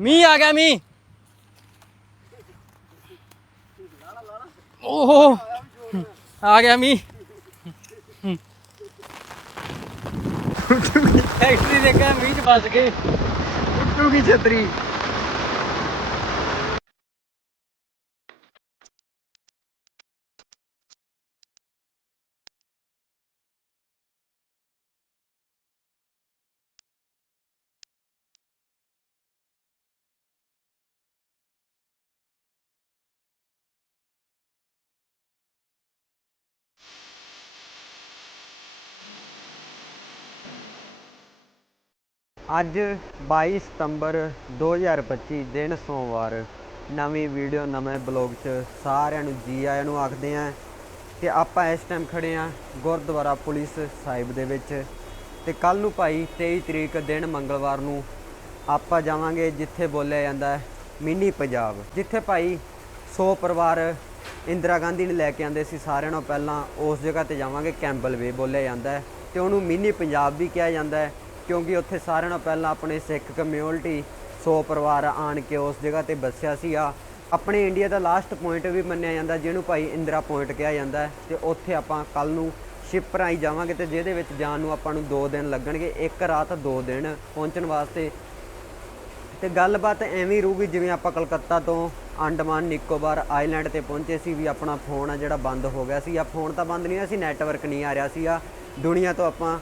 ਮੀਂਹ ਆ ਗਿਆ ਮੀਂਹ। ਓਹੋ। ਆ ਗਿਆ ਮੀਂਹ। ਫੈਕਟਰੀ ਦੇਖਿਆ ਮੀਂਹ ਚ ਫਸ ਗਏ। ਉੱਡੂਗੀ ਛਤਰੀ। ਅੱਜ ਬਾਈ ਸਤੰਬਰ 2025 ਦਿਨ ਸੋਮਵਾਰ। ਨਵੀਂ ਵੀਡੀਓ, ਨਵੇਂ ਬਲੌਗ 'ਚ ਸਾਰਿਆਂ ਨੂੰ ਜੀ ਆਇਆਂ ਨੂੰ ਆਖਦੇ ਆਂ ਕਿ ਆਪਾਂ ਇਸ ਟਾਈਮ ਖੜੇ ਆਂ ਗੁਰਦੁਆਰਾ ਪੁਲਿਸ ਸਾਹਿਬ ਦੇ ਵਿੱਚ ਤੇ ਕੱਲ ਨੂੰ ਭਾਈ 23 ਤਰੀਕ ਦਿਨ ਮੰਗਲਵਾਰ ਨੂੰ ਆਪਾਂ ਜਾਵਾਂਗੇ ਜਿੱਥੇ ਬੋਲਿਆ ਜਾਂਦਾ ਮਿੰਨੀ ਪੰਜਾਬ। ਜਿੱਥੇ ਭਾਈ 100 ਪਰਿਵਾਰ ਇੰਦਰਾ ਗਾਂਧੀ ਨੇ ਲੈ ਕੇ ਆਂਦੇ ਸੀ, ਸਾਰਿਆਂ ਨਾਲੋਂ ਪਹਿਲਾਂ ਉਸ ਜਗ੍ਹਾ ਤੇ ਜਾਵਾਂਗੇ, ਕੈਂਬਲ ਵੇ ਬੋਲਿਆ ਜਾਂਦਾ ਹੈ ਤੇ ਉਹਨੂੰ ਮਿੰਨੀ ਪੰਜਾਬ ਵੀ ਕਿਹਾ ਜਾਂਦਾ ਹੈ। ਕਿਉਂਕਿ ਉੱਥੇ ਸਾਰਿਆਂ ਨਾਲੋਂ ਪਹਿਲਾਂ ਆਪਣੇ ਸਿੱਖ ਕਮਿਊਨਿਟੀ 100 ਪਰਿਵਾਰ ਆਣ ਕੇ ਉਸ ਜਗ੍ਹਾ ਤੇ ਬਸਿਆ ਸੀਗਾ। ਆਪਣੇ ਇੰਡੀਆ ਦਾ ਲਾਸਟ ਪੁਆਇੰਟ ਵੀ ਮੰਨਿਆ ਜਾਂਦਾ, ਜਿਹਨੂੰ ਭਾਈ ਇੰਦਰਾ ਪੁਆਇੰਟ ਕਿਹਾ ਜਾਂਦਾ ਹੈ ਤੇ ਉੱਥੇ ਆਪਾਂ ਕੱਲ ਨੂੰ ਸ਼ਿਪ ਰਾਹੀਂ ਜਾਵਾਂਗੇ ਤੇ ਜਿਹਦੇ ਵਿੱਚ ਜਾਣ ਨੂੰ ਆਪਾਂ ਨੂੰ 2 ਦਿਨ ਲੱਗਣਗੇ, ਇੱਕ ਰਾਤ 2 ਦਿਨ ਪਹੁੰਚਣ ਵਾਸਤੇ। ਤੇ ਗੱਲਬਾਤ ਐਵੇਂ ਹੀ ਰਹੂਗੀ ਜਿਵੇਂ ਆਪਾਂ ਕਲਕੱਤਾ ਤੋਂ ਅੰਡਮਾਨ ਨਿਕੋਬਾਰ ਆਈਲੈਂਡ ਤੇ ਪਹੁੰਚੇ ਸੀ ਵੀ ਆਪਣਾ ਫੋਨ ਆ ਜਿਹੜਾ ਬੰਦ ਹੋ ਗਿਆ ਸੀ। ਆ ਫੋਨ ਤਾਂ ਬੰਦ ਨਹੀਂ ਹੋਇਆ ਸੀ ਨੈਟਵਰਕ ਨਹੀਂ ਆ ਰਿਹਾ ਸੀ ਆ ਦੁਨੀਆ ਤੋਂ ਆਪਾਂ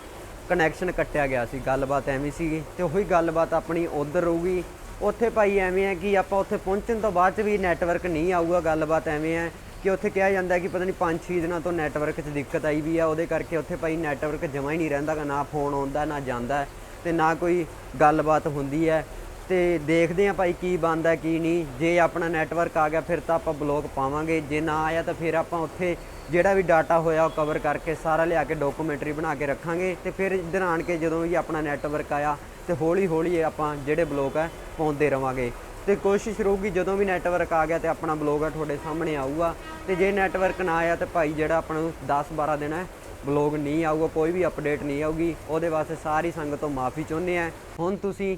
ਕਨੈਕਸ਼ਨ ਕੱਟਿਆ ਗਿਆ ਸੀ ਗੱਲਬਾਤ ਐਵੇਂ ਸੀਗੀ ਤੇ ਉਹੀ ਗੱਲਬਾਤ ਆਪਣੀ ਉਧਰ ਰਹੂਗੀ। ਉੱਥੇ ਭਾਈ ਐਵੇਂ ਹੈ ਕਿ ਆਪਾਂ ਉੱਥੇ ਪਹੁੰਚਣ ਤੋਂ ਬਾਅਦ ਚ ਵੀ ਨੈਟਵਰਕ ਨਹੀਂ ਆਊਗਾ ਗੱਲਬਾਤ ਐਵੇਂ ਹੈ ਕਿ ਉੱਥੇ ਕਿਹਾ ਜਾਂਦਾ ਕਿ ਪਤਾ ਨਹੀਂ 5-6 ਦਿਨਾਂ ਤੋਂ ਨੈਟਵਰਕ 'ਚ ਦਿੱਕਤ ਆਈ ਵੀ ਆ ਉਹਦੇ ਕਰਕੇ ਉੱਥੇ ਭਾਈ ਨੈਟਵਰਕ ਜਮਾ ਹੀ ਨਹੀਂ ਰਹਿੰਦਾ ਗਾ, ਨਾ ਫੋਨ ਆਉਂਦਾ ਨਾ ਜਾਂਦਾ ਹੈ ਤੇ ਨਾ ਕੋਈ ਗੱਲਬਾਤ ਹੁੰਦੀ ਹੈ। ਤੇ ਦੇਖਦੇ ਆ ਭਾਈ ਕੀ ਬਣਦਾ ਕੀ ਨਹੀਂ। ਜੇ ਆਪਣਾ ਨੈਟਵਰਕ ਆ ਗਿਆ ਫਿਰ ਤਾਂ ਆਪਾਂ ਬਲੌਗ ਪਾਵਾਂਗੇ। ਜੇ ਨਾ ਆਇਆ ਤਾਂ ਫਿਰ ਆਪਾਂ ਉੱਥੇ ਜਿਹੜਾ ਵੀ ਡਾਟਾ ਹੋਇਆ ਉਹ ਕਵਰ ਕਰਕੇ ਸਾਰਾ ਲਿਆ ਕੇ ਡਾਕੂਮੈਂਟਰੀ ਬਣਾ ਕੇ ਰੱਖਾਂਗੇ ਤੇ ਫਿਰ ਇੱਧਰ ਆਣ ਕੇ ਜਦੋਂ ਵੀ ਆਪਣਾ ਨੈਟਵਰਕ ਆਇਆ ਤੇ ਹੌਲੀ ਹੌਲੀ ਆਪਾਂ ਜਿਹੜੇ ਬਲੌਗ ਹੈ ਪਾਉਂਦੇ ਰਵਾਂਗੇ। ਤੇ ਕੋਸ਼ਿਸ਼ ਰਹੂਗੀ ਜਦੋਂ ਵੀ ਨੈਟਵਰਕ ਆ ਗਿਆ ਤੇ ਆਪਣਾ ਬਲੌਗ ਹੈ ਤੁਹਾਡੇ ਸਾਹਮਣੇ ਆਊਗਾ। ਤੇ ਜੇ ਨੈਟਵਰਕ ਨਾ ਆਇਆ ਤੇ ਭਾਈ ਜਿਹੜਾ ਆਪਾਂ ਨੂੰ 10 12 ਦਿਨ ਹੈ ਬਲੌਗ ਨਹੀਂ ਆਊਗਾ, ਕੋਈ ਵੀ ਅਪਡੇਟ ਨਹੀਂ ਆਊਗੀ। ਉਹਦੇ ਵਾਸਤੇ ਸਾਰੀ ਸੰਗਤ ਤੋਂ ਮਾਫੀ ਚਾਹੁੰਦੇ ਆ ਹੁਣ ਤੁਸੀਂ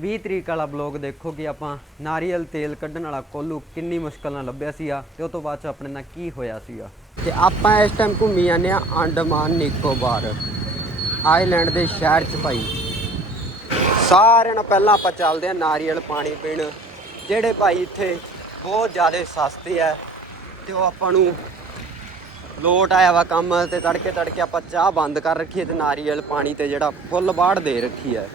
20 ਤਰੀਕ ਵਾਲਾ ਬਲੌਗ ਦੇਖੋ ਕਿ ਆਪਾਂ ਨਾਰੀਅਲ ਤੇਲ ਕੱਢਣ ਵਾਲਾ ਕੋਲੂ ਕਿੰਨੀ ਮੁਸ਼ਕਲ ਨਾਲ ਲੱਭਿਆ ਸੀਗਾ ਤੇ ਉਹ ਤੋਂ ਬਾਅਦ ਚ ਆਪਣੇ ਨਾਲ ਕੀ ਹੋਇਆ ਸੀਗਾ। ਤੇ ਆਪਾਂ ਇਸ ਟਾਈਮ ਘੁੰਮੀ ਜਾਂਦੇ ਆ ਅੰਡਮਾਨ ਨਿਕੋਬਾਰ ਆਈਲੈਂਡ ਦੇ ਸ਼ਹਿਰ ਚ ਭਾਈ। ਸਾਰਿਆਂ ਨਾਲ ਪਹਿਲਾਂ ਆਪਾਂ ਚੱਲਦੇ ਆ ਨਾਰੀਅਲ ਪਾਣੀ ਪੀਣ ਜਿਹੜੇ ਭਾਈ ਇੱਥੇ ਬਹੁਤ ਜ਼ਿਆਦਾ ਸਸਤੇ ਆ, ਤੇ ਉਹ ਆਪਾਂ ਨੂੰ ਲੋਟ ਆਇਆ ਵਾ ਕੰਮ ਤੇ ਤੜਕੇ ਤੜਕੇ ਆਪਾਂ ਚਾਹ ਬੰਦ ਕਰ ਰੱਖੀ ਹੈ ਤੇ ਨਾਰੀਅਲ ਪਾਣੀ ਤੇ ਜਿਹੜਾ ਫੁੱਲ ਬਾੜ ਦੇ ਰੱਖੀ ਹੈ।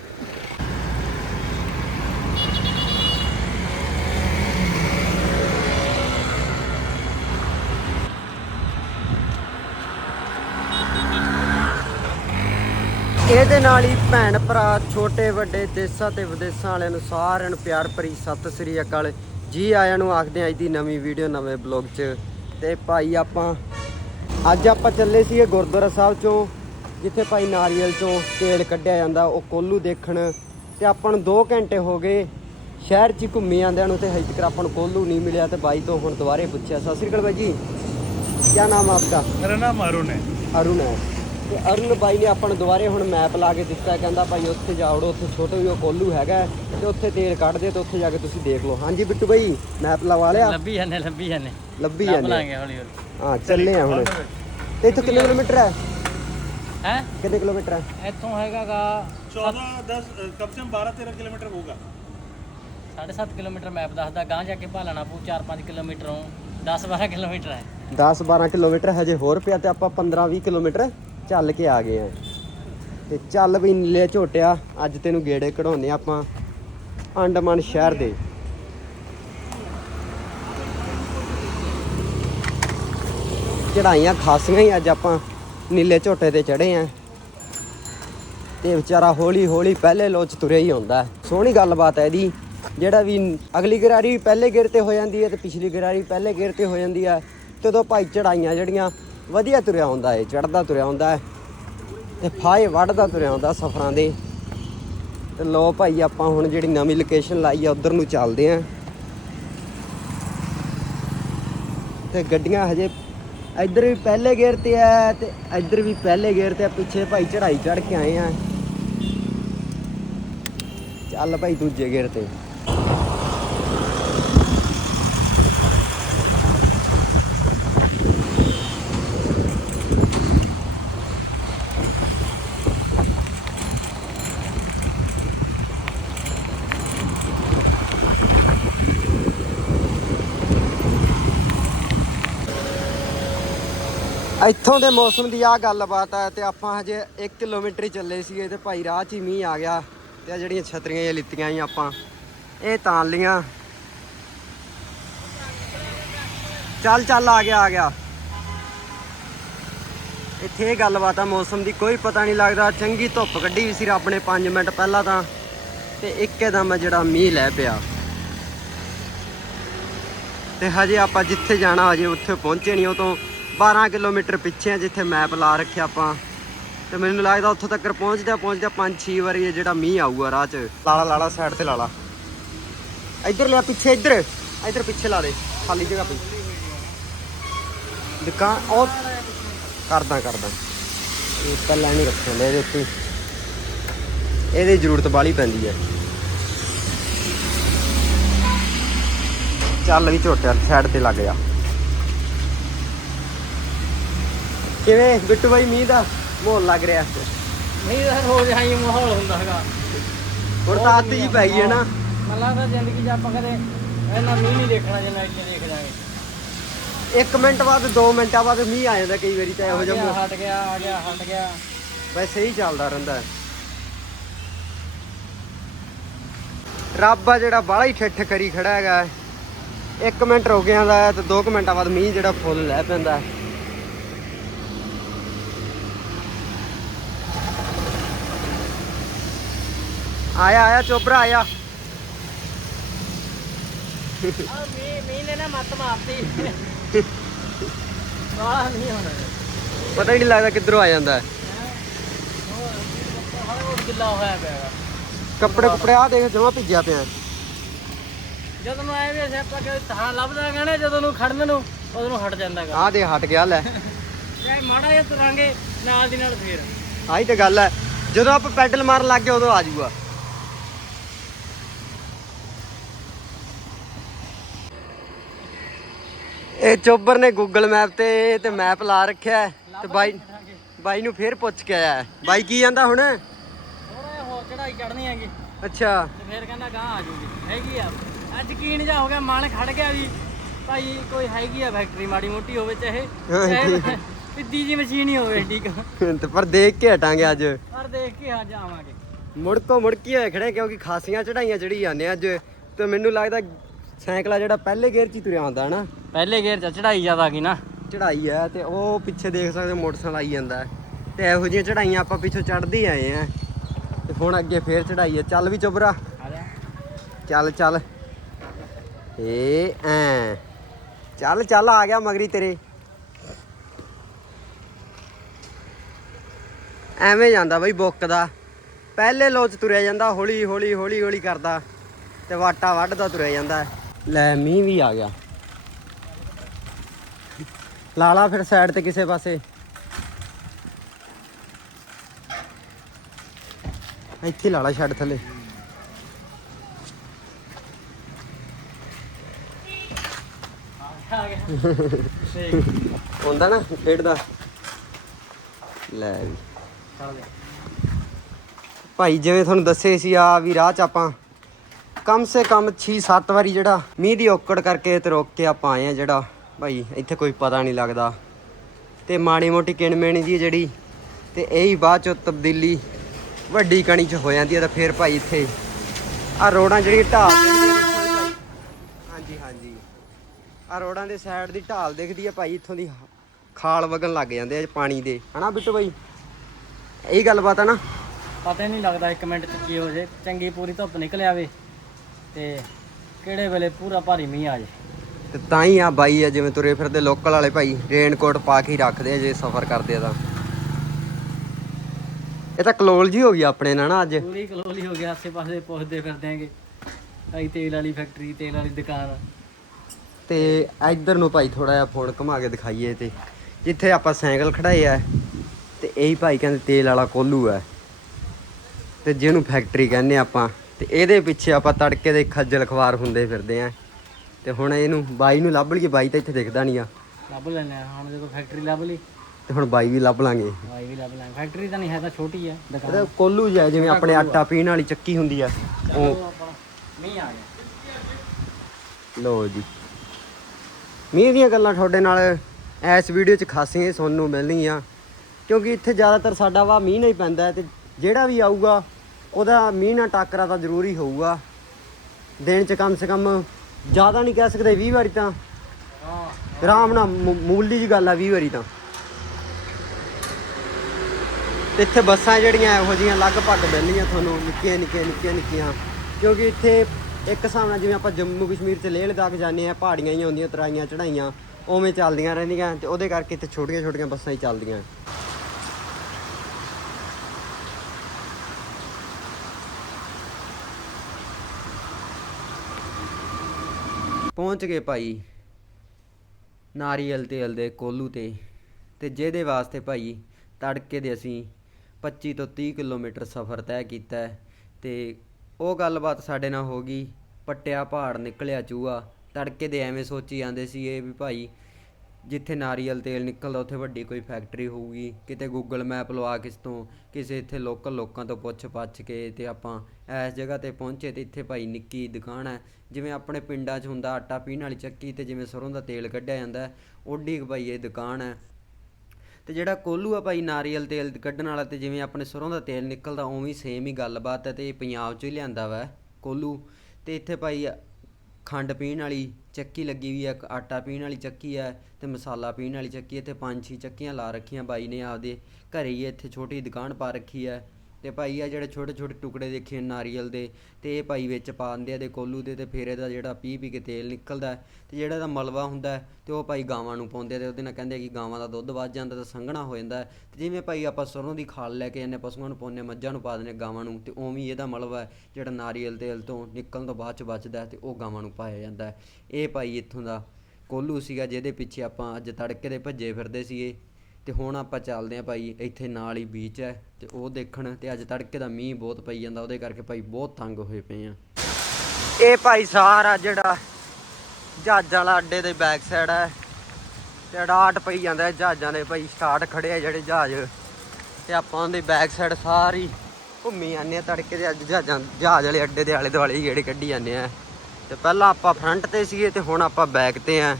ਇਹਦੇ ਨਾਲ ਹੀ ਭੈਣ ਭਰਾ ਛੋਟੇ ਵੱਡੇ ਦੇਸਾਂ ਤੇ ਵਿਦੇਸਾਂ ਵਾਲਿਆਂ ਨੂੰ ਸਾਰਿਆਂ ਨੂੰ ਪਿਆਰ ਭਰੀ ਸਤਿ ਸ੍ਰੀ ਅਕਾਲ। ਜੀ ਆਇਆਂ ਨੂੰ ਆਖਦੇ ਆਂ ਅੱਜ ਦੀ ਨਵੀਂ ਵੀਡੀਓ ਨਵੇਂ ਬਲੌਗ 'ਚ। ਤੇ ਭਾਈ ਆਪਾਂ ਅੱਜ ਆਪਾਂ ਚੱਲੇ ਸੀਗੇ ਗੁਰਦੁਆਰਾ ਸਾਹਿਬ 'ਚੋਂ ਜਿੱਥੇ ਭਾਈ ਨਾਰੀਅਲ 'ਚੋਂ ਤੇਲ ਕੱਢਿਆ ਜਾਂਦਾ ਉਹ ਕੋਲੂ ਦੇਖਣ। ਤੇ ਆਪਾਂ ਨੂੰ 2 ਘੰਟੇ ਹੋ ਗਏ ਸ਼ਹਿਰ 'ਚ ਘੁੰਮੀ ਜਾਂਦਿਆਂ ਨੂੰ ਤੇ ਹਜੇ ਤੱਕ ਆਪਾਂ ਨੂੰ ਕੋਲੂ ਨਹੀਂ ਮਿਲਿਆ ਤੇ ਬਾਈ ਤੋਂ ਹੁਣ ਦੁਬਾਰੇ ਪੁੱਛਿਆ। ਸਤਿ ਸ੍ਰੀ ਅਕਾਲ ਬਾਈ ਜੀ। ਕੀ ਨਾਮ ਆਪਦਾ ਮੇਰਾ ਨਾਮ ਅਰੁਣ ਹੈ। ਅਰੁਣ ਹੈ। ਤੇ ਅਰਨ ਬਾਈ ਨੇ ਆਪਾਂ ਨੂੰ ਦੁਬਾਰੇ ਹੁਣ ਮੈਪ ਲਾ ਕੇ ਦਿੱਤਾ ਕਹਿੰਦਾ ਭਾਈ ਉੱਥੇ ਜਾਓ ਉੱਥੇ ਛੋਟਾ ਜਿਹਾ ਕੋਲੂ ਹੈਗਾ ਤੇ ਉੱਥੇ ਤੇਲ ਕੱਢ ਦੇ ਤੇ ਉੱਥੇ ਜਾ ਕੇ ਤੁਸੀਂ ਦੇਖ ਲਓ। ਹਾਂਜੀ ਬਿੱਟੂ ਬਾਈ ਮੈਪ ਲਵਾ ਲਿਆ? ਲੱਭੀ ਜਾਂਦੇ ਲੱਭੀ ਜਾਂਦੇ। ਲੱਭੀ ਜਾਂਦੇ। ਲਾਂਗੇ ਹੌਲੀ ਹੌਲੀ। ਹਾਂ ਚੱਲੇ ਆ ਹੁਣ। ਤੇ ਇੱਥੋਂ ਕਿੰਨੇ ਕਿਲੋਮੀਟਰ ਹੈ? ਹੈ? ਕਿੰਨੇ ਕਿਲੋਮੀਟਰ ਹੈ? ਇੱਥੋਂ ਹੈਗਾਗਾ 14 10 ਕਮ ਸੇ 12 13 ਕਿਲੋਮੀਟਰ ਹੋਊਗਾ। 7.5 ਕਿਲੋਮੀਟਰ ਮੈਪ ਦੱਸਦਾ ਗਾਂ ਜਾ ਕੇ ਭਾਲਣਾ ਪੂ 4-5 ਕਿਲੋਮੀਟਰੋਂ 10-12 ਕਿਲੋਮੀਟਰ ਹੈ। 10-12 ਕਿਲੋਮੀਟਰ ਹਜੇ ਹੋਰ ਪਿਆ ਤੇ ਆਪਾਂ 15-20 ਕਿਲੋਮੀਟਰ ਚੱਲ ਕੇ ਆ ਗਏ ਆ। ਤੇ ਚੱਲ ਵੀ ਨੀਲੇ ਝੋਟਿਆ, ਅੱਜ ਤੈਨੂੰ ਗੇੜੇ ਕਢਾਉਨੇ ਆਪਾਂ ਅੰਡਮਾਨ ਸ਼ਹਿਰ ਦੇ। ਚੜਾਈਆਂ ਖਾਸੀਆਂ ਹੀ ਅੱਜ ਆਪਾਂ ਨੀਲੇ ਝੋਟੇ ਤੇ ਚੜੇ ਆ। ਤੇ ਵਿਚਾਰਾ ਹੌਲੀ ਹੌਲੀ ਪਹਿਲੇ ਲੋਚ ਤੁਰਿਆ ਹੀ ਹੁੰਦਾ ਸੋਹਣੀ ਗੱਲਬਾਤ ਹੈ ਇਹਦੀ। ਜਿਹੜਾ ਵੀ ਅਗਲੀ ਗਰਾਰੀ ਪਹਿਲੇ ਗੇਰ ਤੇ ਹੋ ਜਾਂਦੀ ਹੈ ਤੇ ਪਿਛਲੀ ਗਰਾਰੀ ਪਹਿਲੇ ਗੇਰ ਤੇ ਹੋ ਜਾਂਦੀ ਹੈ। ਤੇ ਉਦੋਂ ਭਾਈ ਚੜਾਈਆਂ ਜਿਹੜੀਆਂ ਵਧੀਆ ਤੁਰਿਆ ਹੁੰਦਾ ਹੈ ਚੜਦਾ ਤੁਰਿਆ ਹੁੰਦਾ ਹੈ ਤੇ ਫਾਏ ਵੱਢਦਾ ਤੁਰਿਆ ਹੁੰਦਾ ਸਫ਼ਰਾਂ ਦੇ। ਤੇ ਲੋ ਭਾਈ ਆਪਾਂ ਹੁਣ ਜਿਹੜੀ ਨਵੀਂ ਲੋਕੇਸ਼ਨ ਲਾਈ ਆ, ਉਧਰ ਨੂੰ ਚੱਲਦੇ ਆਂ। ਤੇ ਗੱਡੀਆਂ ਹਜੇ ਇੱਧਰ ਵੀ ਪਹਿਲੇ ਗੇਅਰ ਤੇ ਆ ਤੇ ਇੱਧਰ ਵੀ ਪਹਿਲੇ ਗੇਅਰ ਤੇ ਆ, ਪਿੱਛੇ ਭਾਈ ਚੜਾਈ ਚੜ ਕੇ ਆਏ ਆ। ਚੱਲ ਭਾਈ ਦੂਜੇ ਗੇਅਰ ਤੇ। ਇੱਥੋਂ ਦੇ ਮੌਸਮ ਦੀ ਆ ਗੱਲਬਾਤ ਹੈ ਤੇ ਆਪਾਂ ਹਜੇ 1 ਕਿਲੋਮੀਟਰ ਹੀ ਚੱਲੇ ਸੀਗੇ ਤੇ ਭਾਈ ਰਾਹ 'ਚ ਹੀ ਮੀਂਹ ਆ ਗਿਆ ਤੇ ਆ ਜਿਹੜੀਆਂ ਛਤਰੀਆਂ ਇਹ ਲਿੱਤੀਆਂ ਸੀ ਆਪਾਂ, ਇਹ ਤਾਂ ਲੀਆਂ। ਚੱਲ ਚੱਲ, ਆ ਗਿਆ ਆ ਗਿਆ। ਇੱਥੇ ਇਹ ਗੱਲਬਾਤ ਆ, ਮੌਸਮ ਦੀ ਕੋਈ ਪਤਾ ਨਹੀਂ ਲੱਗਦਾ। ਚੰਗੀ ਧੁੱਪ ਕੱਢੀ ਵੀ ਸੀ ਰੱਬ ਨੇ 5 ਮਿੰਟ ਪਹਿਲਾਂ ਤਾਂ, ਤੇ ਇੱਕਦਮ ਜਿਹੜਾ ਮੀਂਹ ਲੈ ਪਿਆ। ਤੇ ਹਜੇ ਆਪਾਂ ਜਿੱਥੇ ਜਾਣਾ, ਹਜੇ ਉੱਥੇ ਪਹੁੰਚੇ ਨਹੀਂ ਉਹ ਤੋਂ 12 ਕਿਲੋਮੀਟਰ ਪਿੱਛੇ ਆ ਜਿੱਥੇ ਮੈਪ ਲਾ ਰੱਖਿਆ ਆਪਾਂ। ਤੇ ਮੈਨੂੰ ਲੱਗਦਾ ਉੱਥੋਂ ਤੱਕ ਪਹੁੰਚਦਿਆਂ ਪਹੁੰਚਦਿਆਂ 5-6 ਵਾਰੀ ਇਹ ਜਿਹੜਾ ਮੀਂਹ ਆਊਗਾ ਰਾਹ 'ਚ। ਲਾਲਾ ਲਾਲਾ ਸਾਈਡ ਤੇ ਲਾਲਾ। ਇੱਧਰ ਲਿਆ ਪਿੱਛੇ, ਇੱਧਰ। ਇੱਧਰ ਪਿੱਛੇ ਲਾ ਦੇ। ਖਾਲੀ ਜਗ੍ਹਾ ਪਈ। ਦੁਕਾਨ, ਉਹ ਕਰਦਾ ਕਰਦਾ। ਇਹ ਪਹਿਲਾਂ ਨਹੀਂ ਰੱਖਿਆ ਹੁੰਦਾ ਇਹਦੇ ਉੱਤੇ। ਇਹਦੀ ਜ਼ਰੂਰਤ ਬਾਲੀ ਪੈਂਦੀ ਹੈ ਚੱਲ ਵੀ ਝੋਟੇ ਸਾਈਡ ਤੇ ਲੱਗ ਜਾ। ਕਿਵੇਂ? ਬਿੱਟੂ ਬਾਈ ਮੀਂਹ ਦਾ ਮਾਹੌਲ ਲੱਗ ਰਿਹਾ। ਨਹੀਂ ਤਾਂ ਰੋਜ਼ ਆਈ ਮਾਹੌਲ ਹੁੰਦਾ ਹੈਗਾ। ਹੁਣ ਤਾਂ ਆਦਤ ਜੀ ਪੈ ਗਈ ਹੈ ਨਾ। ਮੈਨੂੰ ਲੱਗਦਾ ਜ਼ਿੰਦਗੀ 'ਚ ਆਪਾਂ ਕਦੇ ਇਹਨਾਂ ਮੀਂਹ ਨਹੀਂ ਦੇਖਣਾ ਜਿੰਨਾ ਇੱਥੇ ਦੇਖ ਜਾਾਂਗੇ 1 ਮਿੰਟ ਬਾਅਦ 2 ਮਿੰਟਾਂ ਬਾਅਦ ਮੀਂਹ ਆ ਜਾਂਦਾ ਕਈ ਵਾਰੀ ਤਾਂ ਇਹੋ ਜਿਹਾ ਹਟ ਗਿਆ ਆ ਗਿਆ ਹਟ ਗਿਆ। ਵੈਸੇ ਹੀ ਚੱਲਦਾ ਰਹਿੰਦਾ ਹੈ। ਰੱਬ ਆ ਜਿਹੜਾ ਬਾਹਲਾ ਹੀ ਠਿੱਠ ਕਰੀ ਖੜਾ ਹੈਗਾ 1 ਮਿੰਟ ਰੁਕ ਜਾਂਦਾ ਹੈ ਤੇ 2 ਮਿੰਟਾਂ ਬਾਅਦ ਮੀਂਹ ਜਿਹੜਾ ਫੁੱਲ ਲੈ ਪੈਂਦਾ ਆਇਆ ਆਇਆ ਚੋਪਰਾ ਆਇਆ। ਆ ਮੀਂਹ ਮੀਂਹ ਨੇ ਨਾ ਮੱਤ ਮਾਰਤੀ। ਵਾਹ ਨਹੀਂ ਹੋਣਾ। ਪਤਾ ਹੀ ਨਹੀਂ ਲੱਗਦਾ ਕਿੱਧਰੋਂ ਆ ਜਾਂਦਾ। ਹੈ। ਗਿੱਲਾ ਹੋਇਆ ਪਿਆ ਕੱਪੜੇ ਕੁਪੜੇ ਆ ਦੇਖ ਜਮਾ ਭਿੱਜਿਆ ਪਿਆ। ਜਦੋਂ ਨੂੰ ਆਏ ਵੀ ਅਸੀਂ ਆਪਾਂ ਕਿ ਥਾਂ ਲੱਭਦਾ ਨਾ ਜਦੋਂ ਨੂੰ ਖੜਨ ਨੂੰ ਉਦੋਂ ਨੂੰ ਹਟ ਜਾਂਦਾ ਆਹ ਦੇ ਹਟ ਗਿਆ ਲੈ। ਮਾੜਾ ਜਿਹਾ ਤੁਰਾਂਗੇ ਨਾਲ ਦੀ ਨਾਲ ਫੇਰ। ਆਹੀ ਤੇ ਗੱਲ ਹੈ। ਜਦੋਂ ਆਪਾਂ ਪੈਡਲ ਮਾਰਨ ਲੱਗ ਗਏ ਉਦੋਂ ਆ ਜਾਊਗਾ। ਇਹ ਚੋਬਰ ਨੇ ਗੂਗਲ ਮੈਪ ਤੇ ਤੇ ਮੈਪ ਲਾ ਰੱਖਿਆ ਤੇ ਬਾਈ ਬਾਈ ਨੂੰ ਫੇਰ ਪੁੱਛ ਕੇ ਆਇਆ। ਬਾਈ ਕੀ ਕਹਿੰਦਾ ਹੁਣ? ਥੋੜਾ ਜਿਹਾ ਹੋਰ ਚੜਾਈ ਚੜਨੀ ਹੈਗੀ। ਅੱਛਾ। ਤੇ ਫੇਰ ਕਹਿੰਦਾ ਗਾਂ ਆ ਜੂਗੀ। ਹੈਗੀ ਆ। ਅੱਜ ਯਕੀਨ ਜਾ ਹੋ ਗਿਆ ਮਨ ਖੜ ਗਿਆ ਵੀ ਭਾਈ ਕੋਈ ਹੈਗੀ ਆ ਫੈਕਟਰੀ ਮਾੜੀ ਮੋਟੀ ਹੋਵੇ ਚਾਹੇ। ਚਾਹੇ ਪਿੱਦੀ ਜੀ ਮਸ਼ੀਨ ਹੀ ਹੋਵੇ ਠੀਕ ਆ। ਤੇ ਪਰ ਦੇਖ ਕੇ ਹਟਾਂਗੇ ਅੱਜ। ਪਰ ਦੇਖ ਕੇ ਅੱਜ ਆਵਾਂਗੇ। ਮੁੜਕੋ ਮੁੜਕੀ ਹੋਏ ਖੜੇ ਕਿਉਂਕਿ ਖਾਸੀਆਂ ਚੜਾਈਆਂ ਚੜੀ ਜਾਂਦੇ ਅੱਜ। ਤੇ ਮੈਨੂੰ ਲੱਗਦਾ ਸਾਈਕਲ ਜਿਹੜਾ ਪਹਿਲੇ ਗੇਅਰ 'ਚ ਹੀ ਤੁਰਿਆ ਹੁੰਦਾ ਹਨਾ ਪਹਿਲੇ ਗੇਰ ਚ ਚੜਾਈ ਜ਼ਿਆਦਾ ਗਈ ਨਾ। ਚੜਾਈ ਹੈ ਤੇ ਉਹ ਪਿੱਛੇ ਦੇਖ ਸਕਦੇ ਹੋ, ਮੋਟਰਸਾਈਕਲ ਆਈ ਜਾਂਦਾ ਹੈ। ਤੇ ਇਹੋ ਜਿਹੀਆਂ ਚੜਾਈਆਂ ਆਪਾਂ ਪਿੱਛੋਂ ਚੜਦੇ ਆਏ ਆ ਤੇ ਹੁਣ ਅੱਗੇ ਫੇਰ ਚੜਾਈ ਹੈ ਚੱਲ ਵੀ ਚੁਬਰਾ ਚੱਲ ਚੱਲ। ਏ, ਐ। ਚੱਲ ਚੱਲ, ਆ ਗਿਆ ਮਗਰੀ ਤੇਰੇ। ਐਵੇਂ ਜਾਂਦਾ ਬਈ ਬੁੱਕ ਦਾ। ਪਹਿਲੇ ਲੋਚ ਤੁਰਿਆ ਜਾਂਦਾ, ਹੌਲੀ ਹੌਲੀ ਹੌਲੀ ਹੌਲੀ ਕਰਦਾ। ਤੇ ਵਾਟਾ ਵੱਢਦਾ ਤੁਰਿਆ ਜਾਂਦਾ। ਲੈ, ਮੀਂਹ ਵੀ ਆ ਗਿਆ। ਲਾ ਲਾ ਫਿਰ ਸਾਈਡ ਤੇ ਕਿਸੇ ਪਾਸੇ। ਇੱਥੇ ਲਾ ਲਾ ਛੱਡ ਥੱਲੇ। ਆ ਗਿਆ ਹੁੰਦਾ ਨਾ ਖੇਡਦਾ। ਲੈ ਵੀ। ਭਾਈ ਜਿਵੇਂ ਤੁਹਾਨੂੰ ਦੱਸੇ ਸੀ, ਆ ਵੀ ਰਾਹ ਚ ਆਪਾਂ ਕਮ ਸੇ ਕਮ 6-7 ਵਾਰੀ ਜਿਹੜਾ ਮੀਂਹ ਦੀ ਔਕੜ ਕਰਕੇ ਤੇ ਰੋਕ ਕੇ ਆਪਾਂ ਆਏ ਆ ਜਿਹੜਾ ਭਾਈ, ਇੱਥੇ ਕੋਈ ਪਤਾ ਨਹੀਂ ਲੱਗਦਾ। ਤੇ ਮਾੜੀ ਮੋਟੀ ਕਿਣਮੇਣੀ ਦੀ ਜਿਹੜੀ, ਤੇ ਇਹ ਹੀ ਬਾਅਦ ਚ ਤਬਦੀਲੀ ਵੱਡੀ ਕਣੀ ਚ ਹੋ ਜਾਂਦੀ ਹੈ ਤਾਂ ਫਿਰ ਭਾਈ ਇੱਥੇ ਆ ਰੋਡਾਂ ਜਿਹੜੀ ਢਾਲ ਹਾਂਜੀ ਹਾਂਜੀ। ਆ ਰੋਡਾਂ ਦੇ ਸਾਈਡ ਦੀ ਢਾਲ ਦਿਖਦੀ ਆ ਭਾਈ, ਇੱਥੋਂ ਦੀ ਖਾਲ ਵਗਣ ਲੱਗ ਜਾਂਦੇ ਆ ਪਾਣੀ ਦੇ। ਹਨਾ ਬਿੱਟੂ ਭਾਈ? ਇਹੀ ਗੱਲਬਾਤ ਆ ਨਾ? ਪਤਾ ਹੀ ਨਹੀਂ ਲੱਗਦਾ 1 ਮਿੰਟ ਚ ਕੀ ਹੋ ਜੇ। ਚੰਗੀ ਪੂਰੀ ਧੁੱਪ ਨਿਕਲ ਆਵੇ ਤੇ ਕਿਹੜੇ ਵੇਲੇ ਪੂਰਾ ਭਾਰੀ ਮੀਂਹ ਆ ਜੇ। ਤੇ ਤਾਂ ਹੀ ਆ ਬਾਈ ਆ ਜਿਵੇਂ ਤੁਰੇ ਫਿਰਦੇ ਲੋਕਲ ਵਾਲੇ ਭਾਈ ਰੇਨਕੋਟ ਪਾ ਕੇ ਹੀ ਰੱਖਦੇ ਆ ਜੇ ਸਫ਼ਰ ਕਰਦੇ ਆ ਤਾਂ। ਇਹ ਤਾਂ ਕਲੋਲ ਜੀ ਹੋ ਗਈ ਆਪਣੇ ਨਾਲ ਨਾ ਅੱਜ। ਪੂਰੀ ਕਲੋਲੀ ਹੋ ਗਿਆ ਆਸੇ ਪਾਸੇ ਪੁੱਛਦੇ ਫਿਰਦੇ ਆਂਗੇ। ਆਈ ਤੇਲ ਵਾਲੀ ਫੈਕਟਰੀ ਤੇਲ ਵਾਲੀ ਦੁਕਾਨ ਤੇ ਇੱਧਰ ਨੂੰ ਭਾਈ ਥੋੜਾ ਜਿਹਾ ਫੋਨ ਘੁਮਾ ਕੇ ਦਿਖਾਈਏ ਤੇ ਜਿੱਥੇ ਆਪਾਂ ਸਾਈਕਲ ਖੜਾਏ ਆ ਤੇ ਇਹੀ ਭਾਈ ਕਹਿੰਦੇ ਤੇਲ ਵਾਲਾ ਕੋਲੂ ਆ। ਤੇ ਜਿਹਨੂੰ ਫੈਕਟਰੀ ਕਹਿੰਦੇ ਆਪਾਂ ਤੇ ਇਹਦੇ ਪਿੱਛੇ ਆਪਾਂ ਤੜਕੇ ਦੇ ਖੱਜਲ ਖਵਾਰ ਹੁੰਦੇ ਫਿਰਦੇ ਆ। ਤੇ ਹੁਣ ਇਹਨੂੰ ਬਾਈ ਨੂੰ ਲੱਭ ਲਈਏ ਬਾਈ ਤਾਂ ਇੱਥੇ ਦਿਖਦਾ ਨਹੀਂ ਆ। ਲੱਭ ਲੈਣੇ ਹੁਣ ਜਦੋਂ ਫੈਕਟਰੀ ਲੱਭ ਲਈ। ਤੇ ਹੁਣ ਬਾਈ ਵੀ ਲੱਭ ਲਾਂਗੇ। ਭਾਈ ਵੀ ਲੱਭ ਲਾਂਗੇ। ਫੈਕਟਰੀ ਤਾਂ ਨਹੀਂ ਹੈ ਤਾਂ ਛੋਟੀ ਹੈ ਦੁਕਾਨ। ਕੋਲੂ ਜਿਹਾ ਜਿਵੇਂ ਆਪਣੇ ਆਟਾ ਪੀਣ ਵਾਲੀ ਚੱਕੀ ਹੁੰਦੀ ਆ। ਉਹ ਮੀਂਹ ਆ ਗਿਆ। ਲੋ ਜੀ। ਮੀਂਹ ਦੀਆਂ ਗੱਲਾਂ ਤੁਹਾਡੇ ਨਾਲ ਇਸ ਵੀਡੀਓ 'ਚ ਖਾਸੀਆਂ ਨੂੰ ਮਿਲਣਗੀਆਂ ਕਿਉਂਕਿ ਇੱਥੇ ਜ਼ਿਆਦਾਤਰ ਸਾਡਾ ਵਾ ਮੀਂਹ ਨਹੀਂ ਪੈਂਦਾ ਤੇ ਜਿਹੜਾ ਵੀ ਆਊਗਾ ਉਹਦਾ ਮੀਂਹ ਨਾਲ ਟੱਕਰਾ ਤਾਂ ਜ਼ਰੂਰੀ ਹੋਊਗਾ। ਦਿਨ 'ਚ ਕਮ ਸੇ ਕਮ ਜ਼ਿਆਦਾ ਨਹੀਂ ਕਹਿ ਸਕਦੇ 20 ਵਾਰੀ ਤਾਂ। ਆਰਾਮ ਨਾਲ ਮੂ- ਮੂਲੀ ਜੀ ਗੱਲ ਆ 20 ਵਾਰੀ ਤਾਂ। ਇੱਥੇ ਬੱਸਾਂ ਜਿਹੜੀਆਂ ਇਹੋ ਜੀਆਂ ਲਗਭਗ ਮਿਲਣੀਆਂ ਤੁਹਾਨੂੰ, ਨਿੱਕੀਆਂ ਨਿੱਕੀਆਂ ਨਿੱਕੀਆਂ ਨਿੱਕੀਆਂ। ਕਿਉਂਕਿ ਇੱਥੇ ਇੱਕ ਹਿਸਾਬ ਨਾਲ ਜਿਵੇਂ ਆਪਾਂ ਜੰਮੂ ਕਸ਼ਮੀਰ ਚ ਲੇਹ ਲਦਾਖ ਜਾਂਦੇ ਆ ਪਹਾੜੀਆਂ ਹੀ ਹੁੰਦੀਆਂ, ਤਰਾਈਆਂ ਚੜਾਈਆਂ ਉਵੇਂ ਚੱਲਦੀਆਂ ਰਹਿੰਦੀਆਂ ਤੇ ਉਹਦੇ ਕਰਕੇ ਇੱਥੇ ਛੋਟੀਆਂ ਛੋਟੀਆਂ ਬੱਸਾਂ ਹੀ ਚੱਲਦੀਆਂ। ਪਹੁੰਚ ਗਏ ਭਾਈ ਨਾਰੀਅਲ ਤੇਲ ਦੇ ਕੋਲੂ ਤੇ ਤੇ ਜਿਹਦੇ ਵਾਸਤੇ ਭਾਈ ਤੜਕੇ ਦੇ ਅਸੀਂ 25 ਤੋਂ 30 ਕਿਲੋਮੀਟਰ ਸਫ਼ਰ ਤੈਅ ਕੀਤਾ ਹੈ ਤੇ ਉਹ ਗੱਲਬਾਤ ਸਾਡੇ ਨਾਲ ਹੋ ਗਈ, ਪੱਟਿਆ ਪਹਾੜ ਨਿਕਲਿਆ ਚੂਹਾ, ਤੜਕੇ ਦੇ ਐਵੇਂ ਸੋਚੀ ਜਾਂਦੇ ਸੀ ਇਹ ਵੀ ਭਾਈ ਜਿੱਥੇ ਨਾਰੀਅਲ ਤੇਲ ਨਿਕਲਦਾ ਉੱਥੇ ਵੱਡੀ ਕੋਈ ਫੈਕਟਰੀ ਹੋਊਗੀ, ਕਿਤੇ ਗੂਗਲ ਮੈਪ ਲਵਾ ਕਿਸ ਤੋਂ, ਕਿਸੇ ਇੱਥੇ ਲੋਕਲ ਲੋਕਾਂ ਤੋਂ ਪੁੱਛ ਪੱਛ ਕੇ ਤੇ ਆਪਾਂ ਇਸ ਜਗ੍ਹਾ ਤੇ ਪਹੁੰਚੇ ਤੇ ਇੱਥੇ ਭਾਈ ਨਿੱਕੀ ਦੁਕਾਨ ਹੈ ਜਿਵੇਂ ਆਪਣੇ ਪਿੰਡਾਂ 'ਚ ਹੁੰਦਾ ਆਟਾ ਪੀਣ ਵਾਲੀ ਚੱਕੀ ਤੇ ਜਿਵੇਂ ਸਰੋਂ ਦਾ ਤੇਲ ਕੱਢਿਆ ਜਾਂਦਾ ਹੈ, ਓਡੀ ਕੁ ਭਾਈ ਇਹ ਦੁਕਾਨ ਹੈ। ਤੇ ਜਿਹੜਾ ਕੋਲੂ ਆ ਭਾਈ ਨਾਰੀਅਲ ਤੇਲ ਕੱਢਣ ਵਾਲਾ ਤੇ ਜਿਵੇਂ ਆਪਣੇ ਸਰੋਂ ਦਾ ਤੇਲ ਨਿਕਲਦਾ ਉਵੇਂ ਸੇਮ ਹੀ ਗੱਲਬਾਤ ਹੈ ਤੇ ਇਹ ਪੰਜਾਬ 'ਚੋਂ ਹੀ ਲਿਆਂਦਾ ਵਾ ਕੋਲੂ। ਤੇ ਇੱਥੇ ਭਾਈ ਖੰਡ ਪੀਣ ਵਾਲੀ ਚੱਕੀ ਲੱਗੀ ਵੀ ਹੈ ਆਟਾ ਪੀਣ ਵਾਲੀ ਚੱਕੀ ਹੈ ਤੇ ਮਸਾਲਾ ਪੀਣ ਵਾਲੀ ਚੱਕੀ ਹੈ ਤੇ ਪੰਜ ਛੇ ਚੱਕੀਆਂ ਲਾ ਰੱਖੀਆਂ ਬਾਈ ਨੇ ਆਪਦੇ ਘਰੇ ਹੀ ਇੱਥੇ ਛੋਟੀ ਦੁਕਾਨ ਪਾ ਰੱਖੀ ਹੈ। ਤੇ ਭਾਈ ਆ ਜਿਹੜੇ ਛੋਟੇ ਛੋਟੇ ਟੁਕੜੇ ਦੇਖੇ ਨਾਰੀਅਲ ਦੇ ਤੇ ਇਹ ਭਾਈ ਵਿੱਚ ਪਾ ਦਿੰਦੇ ਆ ਦੇ ਕੋਲੂ ਦੇ ਤੇ ਫਿਰ ਇਹਦਾ ਜਿਹੜਾ ਪੀ ਪੀ ਕੇ ਤੇਲ ਨਿਕਲਦਾ ਹੈ ਤੇ ਜਿਹੜਾ ਇਹਦਾ ਮਲਵਾ ਹੁੰਦਾ ਹੈ ਤੇ ਉਹ ਭਾਈ ਗਾਵਾਂ ਨੂੰ ਪਾਉਂਦੇ ਆ ਤੇ ਉਹਦੇ ਨਾਲ ਕਹਿੰਦੇ ਆ ਕਿ ਗਾਵਾਂ ਦਾ ਦੁੱਧ ਵੱਧ ਜਾਂਦਾ ਤਾਂ ਸੰਘਣਾ ਹੋ ਜਾਂਦਾ ਹੈ। ਤੇ ਜਿਵੇਂ ਭਾਈ ਆਪਾਂ ਸਰੋਂ ਦੀ ਖਾਲ ਲੈ ਕੇ ਜਾਂਦੇ ਪਸ਼ੂਆਂ ਨੂੰ ਪਾਉਂਦੇ ਹਾਂ, ਮੱਝਾਂ ਨੂੰ ਪਾ ਦਿੰਦੇ ਹਾਂ, ਗਾਵਾਂ ਨੂੰ ਤੇ ਉਵੇਂ ਇਹਦਾ ਮਲਵਾ ਜਿਹੜਾ ਨਾਰੀਅਲ ਤੇਲ ਤੋਂ ਨਿਕਲਣ ਤੋਂ ਬਾਅਦ ਚ ਬਚਦਾ ਹੈ ਤੇ ਉਹ ਗਾਵਾਂ ਨੂੰ ਪਾਇਆ ਜਾਂਦਾ ਇਹ ਭਾਈ ਇੱਥੋਂ ਦਾ ਕੋਲੂ ਸੀਗਾ ਜਿਹਦੇ ਪਿੱਛੇ ਆਪਾਂ ਅੱਜ ਤੜਕੇ ਦੇ ਭੱਜੇ ਫਿਰਦੇ ਸੀਗੇ। ਤੇ ਹੁਣ ਆਪਾਂ ਚੱਲਦੇ ਆਂ ਭਾਈ, ਇੱਥੇ ਨਾਲ ਹੀ ਬੀਚ ਹੈ ਤੇ ਉਹ ਦੇਖਣ ਤੇ ਅੱਜ ਤੜਕੇ ਦਾ ਮੀਂਹ ਬਹੁਤ ਪਈ ਜਾਂਦਾ, ਉਹਦੇ ਕਰਕੇ ਭਾਈ ਬਹੁਤ ਤੰਗ ਹੋਏ ਪਏ ਆ ਇਹ ਭਾਈ ਸਾਰਾ ਜਿਹੜਾ ਜਹਾਜ਼ਾਂ ਵਾਲਾ ਅੱਡੇ ਦੇ ਬੈਕ ਸਾਈਡ ਹੈ, ਤੇ ਡਾਟ ਪਈ ਜਾਂਦਾ ਜਹਾਜ਼ਾਂ ਦੇ ਭਾਈ ਸਟਾਰਟ ਖੜੇ ਆ ਜਿਹੜੇ ਜਹਾਜ਼। ਤੇ ਆਪਾਂ ਉਹਦੇ ਬੈਕ ਸਾਈਡ ਸਾਰੀ ਘੁੰਮੀ ਜਾਂਦੇ ਆ ਤੜਕੇ ਦੇ ਅੱਜ ਜਹਾਜ਼ਾਂ, ਜਹਾਜ਼ ਵਾਲੇ ਅੱਡੇ ਦੇ ਆਲੇ ਦੁਆਲੇ ਹੀ ਗੇੜੇ ਕੱਢੀ ਜਾਂਦੇ ਆ ਤੇ ਪਹਿਲਾਂ ਆਪਾਂ ਫਰੰਟ ਤੇ ਸੀਗੇ ਤੇ ਹੁਣ ਆਪਾਂ ਬੈਕ ਤੇ ਆ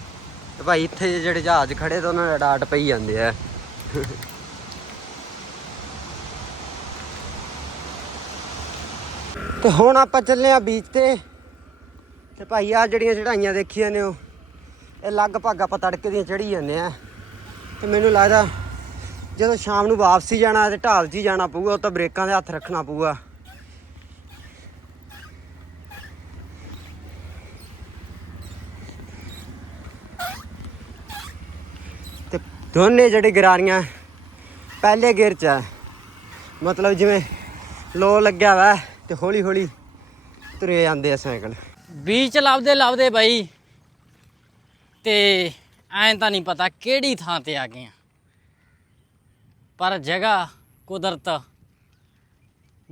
ਤੇ ਭਾਈ ਇੱਥੇ ਜਿਹੜੇ ਜਹਾਜ਼ ਖੜੇ ਤੇ ਉਹਨਾਂ ਦੇ ਡਾਟ ਪਈ ਜਾਂਦੇ ਆ। ਤੇ ਹੁਣ ਆਪਾਂ ਚੱਲੇ ਆ ਬੀਚ ਤੇ। ਤੇ ਭਾਈ ਆ ਜਿਹੜੀਆਂ ਚੜਾਈਆਂ ਦੇਖੀਆਂ ਨੇ ਉਹ, ਇਹ ਲਗਭਗ ਆਪਾਂ ਤੜਕੇ ਦੀਆਂ ਚੜੀ ਜਾਂਦੇ ਆ। ਤੇ ਮੈਨੂੰ ਲੱਗਦਾ ਜਦੋਂ ਸ਼ਾਮ ਨੂੰ ਵਾਪਸੀ ਜਾਣਾ ਤੇ ਢਾਲ 'ਚ ਹੀ ਜਾਣਾ ਪਊਗਾ ਉਹ ਤਾਂ ਬ੍ਰੇਕਾਂ ਦੇ ਹੱਥ ਰੱਖਣਾ ਪਊਗਾ ਤੇ ਦੋਨੇ ਜਿਹੜੇ ਗਰਾਰੀਆਂ ਪਹਿਲੇ ਗੇਰ 'ਚ ਆ। ਮਤਲਬ ਜਿਵੇਂ ਲੋ ਲੱਗਿਆ ਵਾ ਤੇ ਹੌਲੀ ਹੌਲੀ ਤੁਰੇ ਜਾਂਦੇ ਆ ਸਾਈਕਲ। ਬੀਚ ਲੱਭਦੇ ਲੱਭਦੇ ਬਾਈ। ਤੇ ਐਂ ਤਾਂ ਨਹੀਂ ਪਤਾ ਕਿਹੜੀ ਥਾਂ ਤੇ ਆ ਗਏ ਆ। ਪਰ ਜਗ੍ਹਾ ਕੁਦਰਤ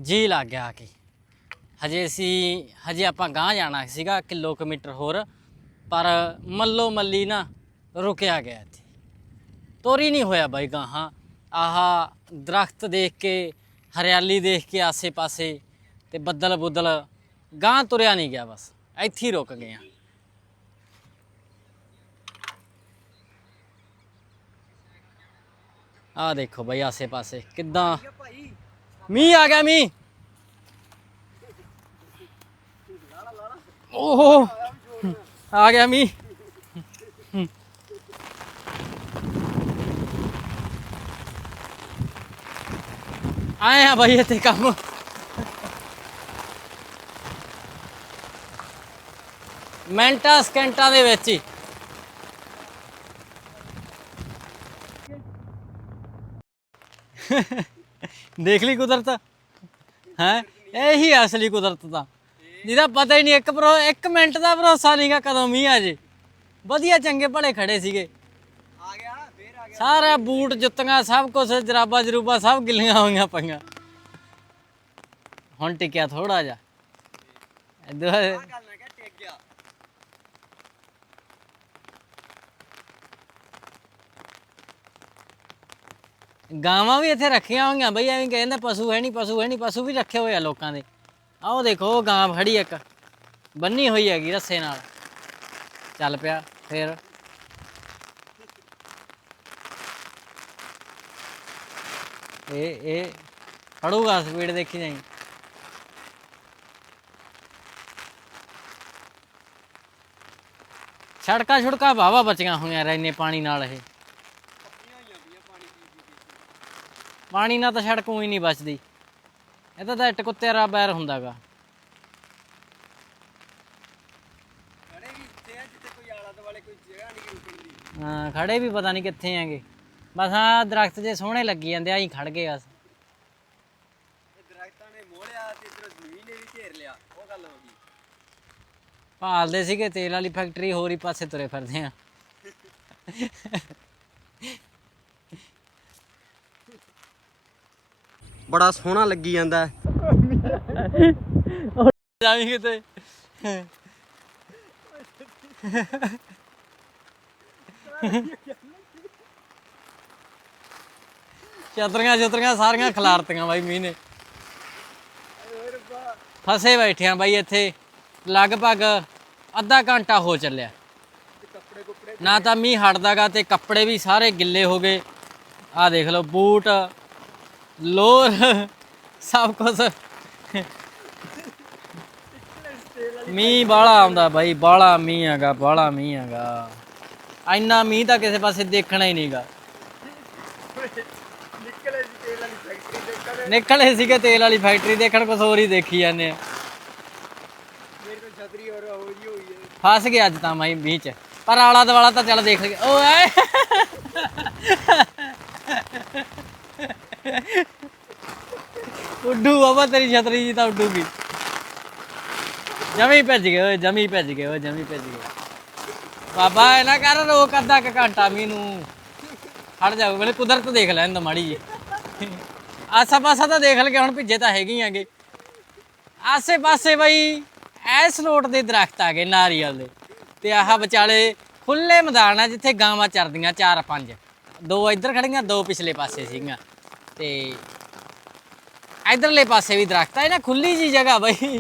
ਜੀ ਲੱਗ ਗਿਆ ਕਿ। ਹਜੇ ਅਸੀਂ, ਹਜੇ ਆਪਾਂ ਗਾਂ ਜਾਣਾ ਸੀਗਾ ਕਿਲੋਮੀਟਰ ਹੋਰ, ਪਰ ਮੱਲੋ ਮੱਲੀ ਨਾ ਰੁਕਿਆ ਗਿਆ ਇੱਥੇ। ਤੋਰੀ ਨਹੀਂ ਹੋਇਆ ਬਾਈ ਗਾਂ ਹਾਂ ਆਹ ਦਰਖਤ ਦੇਖ ਕੇ, ਹਰਿਆਲੀ ਦੇਖ ਕੇ ਆਸੇ-ਪਾਸੇ ਤੇ ਬੱਦਲ ਬੁੱਦਲ ਗਾਂ ਤੁਰਿਆ ਨਹੀਂ ਗਿਆ ਬਸ। ਇੱਥੇ ਹੀ ਰੁਕ ਗਏ ਆ। ਆ ਦੇਖੋ ਬਈ ਆਸੇ-ਪਾਸੇ ਕਿੱਦਾਂ ਮੀਂਹ ਆ ਗਿਆ ਮੀਂਹ। ਓਹੋ, ਆ ਗਿਆ ਮੀਂਹ। ਆਏ ਆ ਬਾਈ ਇੱਥੇ ਕੰਮ। ਮਿੰਟਾਂ ਸਕਿੰਟਾਂ ਦੇ ਵਿੱਚ ਹੀ। ਦੇਖ ਲਈ ਕੁਦਰਤ। ਹੈ? ਇਹੀ ਅਸਲੀ ਕੁਦਰਤ ਦਾ ਜਿਹਦਾ ਪਤਾ ਹੀ ਨਹੀਂ ਇੱਕ ਪਰੋ ਇੱਕ ਮਿੰਟ ਦਾ ਭਰੋਸਾ ਨਹੀਂਗਾ ਕਦੋਂ ਮੀਂਹ ਆ ਜੇ। ਵਧੀਆ ਚੰਗੇ ਭਲੇ ਖੜੇ ਸੀਗੇ। ਸਾਰਾ ਬੂਟ ਜੁੱਤੀਆਂ ਸਭ ਕੁਝ ਜਰਾਬਾਂ ਜਰੂਬਾ ਸਭ ਗਿੱਲੀਆਂ ਹੋਈਆਂ ਪਈਆਂ। ਹੁਣ ਟਿਕਿਆ ਥੋੜਾ ਜਿਹਾ। ਇੱਧਰ ਗੱਲ ਨਾ ਕਿ ਟਿਕ ਗਿਆ। ਗਾਵਾਂ ਵੀ ਇੱਥੇ ਰੱਖੀਆਂ ਹੋਈਆਂ ਬਈ ਐਵੇਂ ਕਹਿੰਦੇ ਪਸ਼ੂ ਹੈ ਨਹੀਂ ਪਸ਼ੂ ਹੈ ਨਹੀਂ ਪਸ਼ੂ ਵੀ ਰੱਖੇ ਹੋਏ ਆ ਲੋਕਾਂ ਦੇ। ਆਹ ਉਹ ਦੇਖੋ ਗਾਂ ਫੜੀ ਇੱਕ। ਬੰਨੀ ਹੋਈ ਹੈਗੀ ਰੱਸੇ ਨਾਲ। ਚੱਲ ਪਿਆ ਫੇਰ। ਇਹ ਇਹ ਫੜੂਗਾ ਸਪੀਡ ਦੇਖੀ ਜਾਈ। ਸੜਕਾਂ ਛੁੜਕਾਂ ਵਾਵਾ ਬਚੀਆਂ ਹੋਈਆਂ ਰਹਿਨੇ ਪਾਣੀ ਨਾਲ ਇਹ। ਪਾਣੀ ਨਾਲ ਤਾਂ ਸੜਕ ਹੀ ਨਹੀਂ ਬਚਦੀ। ਇਹ ਤਾਂ ਇੱਟ ਕੁੱਤੇ ਰਾ ਬੈਰ ਹੁੰਦਾਗਾ। ਹਾਂ ਖੜੇ ਵੀ ਪਤਾ ਨਹੀਂ ਕਿੱਥੇ ਆਂਗੇ ਬਸ ਆ ਦਰਖਤ ਜੇ ਸੋਹਣੇ ਲੱਗੀ ਜਾਂਦੇ ਆਈ ਖੜ ਗਏ ਬਸ। ਦਰਖਤਾਂ ਨੇ ਮੋੜਿਆ ਤੇ ਇਧਰ ਜ਼ਮੀਨ ਨੇ ਵੀ ਘੇਰ ਲਿਆ ਉਹ ਗੱਲ ਹੋ ਗਈ। ਭਾਲਦੇ ਸੀਗੇ ਤੇਲ ਵਾਲੀ ਫੈਕਟਰੀ ਹੋਰ ਹੀ ਪਾਸੇ ਤੁਰੇ ਫਿਰਦੇ ਆ। ਬੜਾ ਸੋਹਣਾ ਲੱਗੀ ਜਾਂਦਾ। ਜਾਵੀਂ ਕਿਤੇ। ਚਤਰੀਆਂ ਚਤਰੀਆਂ ਸਾਰੀਆਂ ਖਿਲਾਰਤੀਆਂ ਬਾਈ ਮੀਂਹ ਨੇ। ਫਸੇ ਬੈਠੇ ਆ ਬਾਈ ਇੱਥੇ। ਲਗਭਗ ਅੱਧਾ ਘੰਟਾ ਹੋ ਚੱਲਿਆ। ਨਾ ਤਾਂ ਮੀਂਹ ਹਟਦਾਗਾ ਤੇ ਕੱਪੜੇ ਵੀ ਸਾਰੇ ਗਿੱਲੇ ਹੋ ਗਏ। ਆਹ ਦੇਖ ਲਓ, ਬੂਟ, ਲੋਰ, ਸਭ ਕੁਝ ਮੀਂਹ ਬਾਲਾ ਆਉਂਦਾ ਬਾਈ ਬਾਲਾ ਮੀਂਹ ਹੈਗਾ ਬਾਲਾ ਮੀਂਹ ਹੈਗਾ। ਇੰਨਾ ਮੀਂਹ ਤਾਂ ਕਿਸੇ ਪਾਸੇ ਦੇਖਣਾ ਹੀ ਨਹੀਂਗਾ ਨਿਕਲੇ ਸੀਗੇ ਤੇਲ ਵਾਲੀ ਫੈਕਟਰੀ ਦੇਖਣ, ਕੁਛ ਹੋਰ ਹੀ ਦੇਖੀ ਜਾਂਦੇ ਆ। ਮੇਰੇ ਕੋਲ ਛਤਰੀ ਹੋਰ ਹੋ ਜੀ ਹੋਈ ਹੈ ਫਸ ਗਿਆ ਅੱਜ ਤਾਂ ਮੈਂ ਮੀਂਹ ਚ। ਪਰ ਆਲਾ ਦਵਾਲਾ ਤਾਂ ਚੱਲ ਦੇਖ ਲਈਏ। ਓਏ! ਉੱਡੂ ਬਾਬਾ, ਤੇਰੀ ਛਤਰੀ ਜੀ ਤਾਂ ਉੱਡੂਗੀ। ਜਮੀ ਭੱਜ ਗਏ ਓਏ, ਜਮੀ ਭੱਜ ਗਏ ਓਏ, ਜਮੀ ਭੱਜ ਗਏ। ਬਾਬਾ ਇਹ ਨਾ ਕਰ ਰੋਕ ਅੱਧਾ ਕੁ ਘੰਟਾ ਮੀਂਹ ਹਟ ਜਾਓ ਮੈਨੂੰ ਕੁਦਰਤ ਦੇਖ ਲੈਣ ਦਾ ਮਾੜੀ ਜੀ ਆਸਾ ਪਾਸਾ ਤਾਂ ਦੇਖ ਲਗੇ ਹੁਣ ਭਿੱਜੇ ਤਾਂ ਹੈਗੇ ਹੀ ਆਗੇ। ਆਸੇ ਪਾਸੇ ਬਈ, ਐਸ ਲੋਟ ਦੇ ਦਰਖਤ ਆ ਗਏ ਨਾਰੀਅਲ ਦੇ। ਤੇ ਆਹ ਵਿਚਾਲੇ ਖੁੱਲੇ ਮੈਦਾਨ ਆ ਜਿੱਥੇ ਗਾਵਾਂ ਚਰਦੀਆਂ ਚਾਰ ਪੰਜ ਦੋ ਇੱਧਰ ਖੜੀਆਂ, ਦੋ ਪਿਛਲੇ ਪਾਸੇ ਸੀਗੀਆਂ। ਤੇ ਇਧਰਲੇ ਪਾਸੇ ਵੀ ਦਰਖਤ ਆ, ਇਹ ਨਾ ਖੁੱਲੀ ਜੀ ਜਗ੍ਹਾ ਬਈ।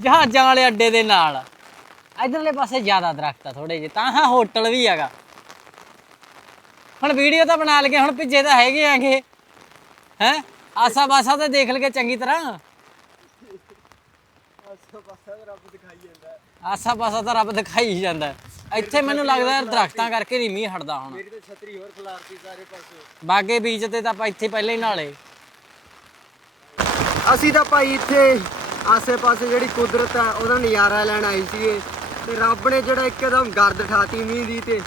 ਜਹਾਜ਼ਾਂ ਵਾਲੇ ਅੱਡੇ ਦੇ ਨਾਲ। ਇਧਰਲੇ ਪਾਸੇ ਜ਼ਿਆਦਾ ਦਰਖਤ ਆ ਥੋੜੇ ਜਿਹੇ, ਤਾਂ ਹਾਂ ਹੋਟਲ ਵੀ ਹੈਗਾ। ਹੁਣ ਵੀਡੀਓ ਤਾਂ ਬਣਾ ਲਗੇ ਹੁਣ ਭਿੱਜੇ ਤਾਂ ਹੈਗੇ ਆਗੇ। ਹੈ? ਆਸਾ ਬਾਸਾ ਤਾਂ ਦੇਖ ਲਗੇ ਚੰਗੀ ਤਰ੍ਹਾਂ। ਆਸਾ ਪਾਸਾ ਰੱਬ ਦਿਖਾਈ ਜਾਂਦਾ ਆਸਾ ਪਾਸਾ ਤਾਂ ਰੱਬ ਦਿਖਾਈ ਜਾਂਦਾ। ਇੱਥੇ ਮੈਨੂੰ ਲੱਗਦਾ ਯਾਰ ਦਰਖਤਾਂ ਕਰਕੇ ਨਹੀਂ ਮੀਂਹ ਹਟਦਾ ਹੁਣ। ਮੇਰੀ ਤਾਂ ਛਤਰੀ ਹੋਰ ਖਲਾਰਤੀ ਸਾਰੇ ਪਾਸੇ। ਬਾਗੇ ਬੀਚ ਤੇ ਤਾਂ ਆਪਾਂ ਇੱਥੇ ਪਹਿਲਾਂ ਹੀ ਨਾਲੇ। ਅਸੀਂ ਤਾਂ ਭਾਈ ਇੱਥੇ ਆਸੇ-ਪਾਸੇ ਜਿਹੜੀ ਕੁਦਰਤ ਆ ਉਹਦਾ ਨਜ਼ਾਰਾ ਲੈਣ ਆਏ ਸੀਗੇ। ਤੇ ਰੱਬ ਨੇ ਜਿਹੜਾ ਇੱਕਦਮ ਗਰਦ ਠਾਤੀ ਮੀਂਹ ਦੀ ਤੇ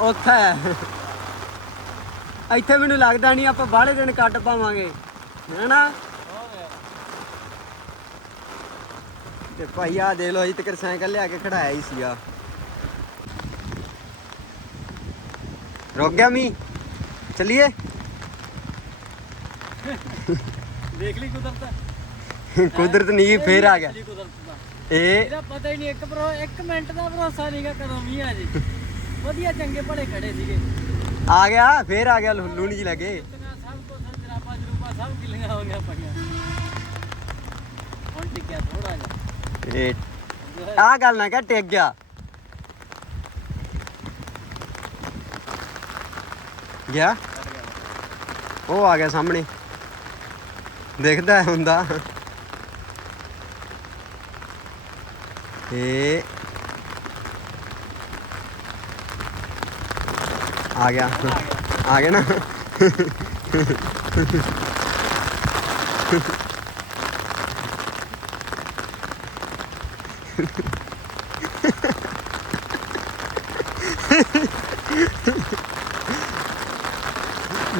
ਉੱਥੇ। ਇੱਥੇ ਮੈਨੂੰ ਲੱਗਦਾ ਨਹੀਂ ਆਪਾਂ ਬਾਹਲੇ ਦਿਨ ਕੱਟ ਪਾਵਾਂਗੇ। ਹੈਨਾ ਤੇ ਭਾਈ ਆ ਦੇ ਲੋ ਅਜੇ ਤੱਕ ਸਾਈਕਲ ਲਿਆ ਕੇ ਖੜਾਇਆ ਹੀ ਸੀਗਾ। ਰੁਕ ਗਿਆ ਮੀ ਚਲਿਏ? ਦੇਖ ਲਈ ਕੁਦਰਤ ਕੁਦਰਤ ਨਹੀਂ ਫੇਰ ਆ ਗਿਆ। ਕੁਦਰਤ ਦਾ ਇਹ ਇਹਦਾ ਪਤਾ ਹੀ ਨਹੀਂ ਇੱਕ ਭਰੋ ਇੱਕ ਮਿੰਟ ਦਾ ਭਰੋਸਾ ਨਹੀਂਗਾ ਕਦੋਂ ਮੀਂਹ ਆ ਜੀ। ਵਧੀਆ ਚੰਗੇ ਭਲੇ ਖੜੇ ਸੀਗੇ। ਆ ਗਿਆ ਫੇਰ ਆ ਗਿਆ ਲੂਣੀ ਜੀ ਲੱਗੇ ਜੁੱਤੀਆਂ ਸਭ ਕੁਝ ਜਰਾਬਾ ਜਰੂਬਾ ਸਭ ਗਿੱਲੀਆਂ ਹੋ ਗਈਆਂ ਪਈਆਂ। ਹੁਣ ਟਿਕਿਆ ਥੋੜਾ ਜਿਹਾ। ਇਹ ਆ ਗੱਲ ਨਾ ਕਹਿ ਟਿਕ ਗਿਆ। ਗਿਆ? ਉਹ ਆ ਗਿਆ ਸਾਹਮਣੇ। ਦਿਖਦਾ ਹੁੰਦਾ। ਇਹ ਆ ਗਿਆ। ਆ ਗਿਆ ਨਾ।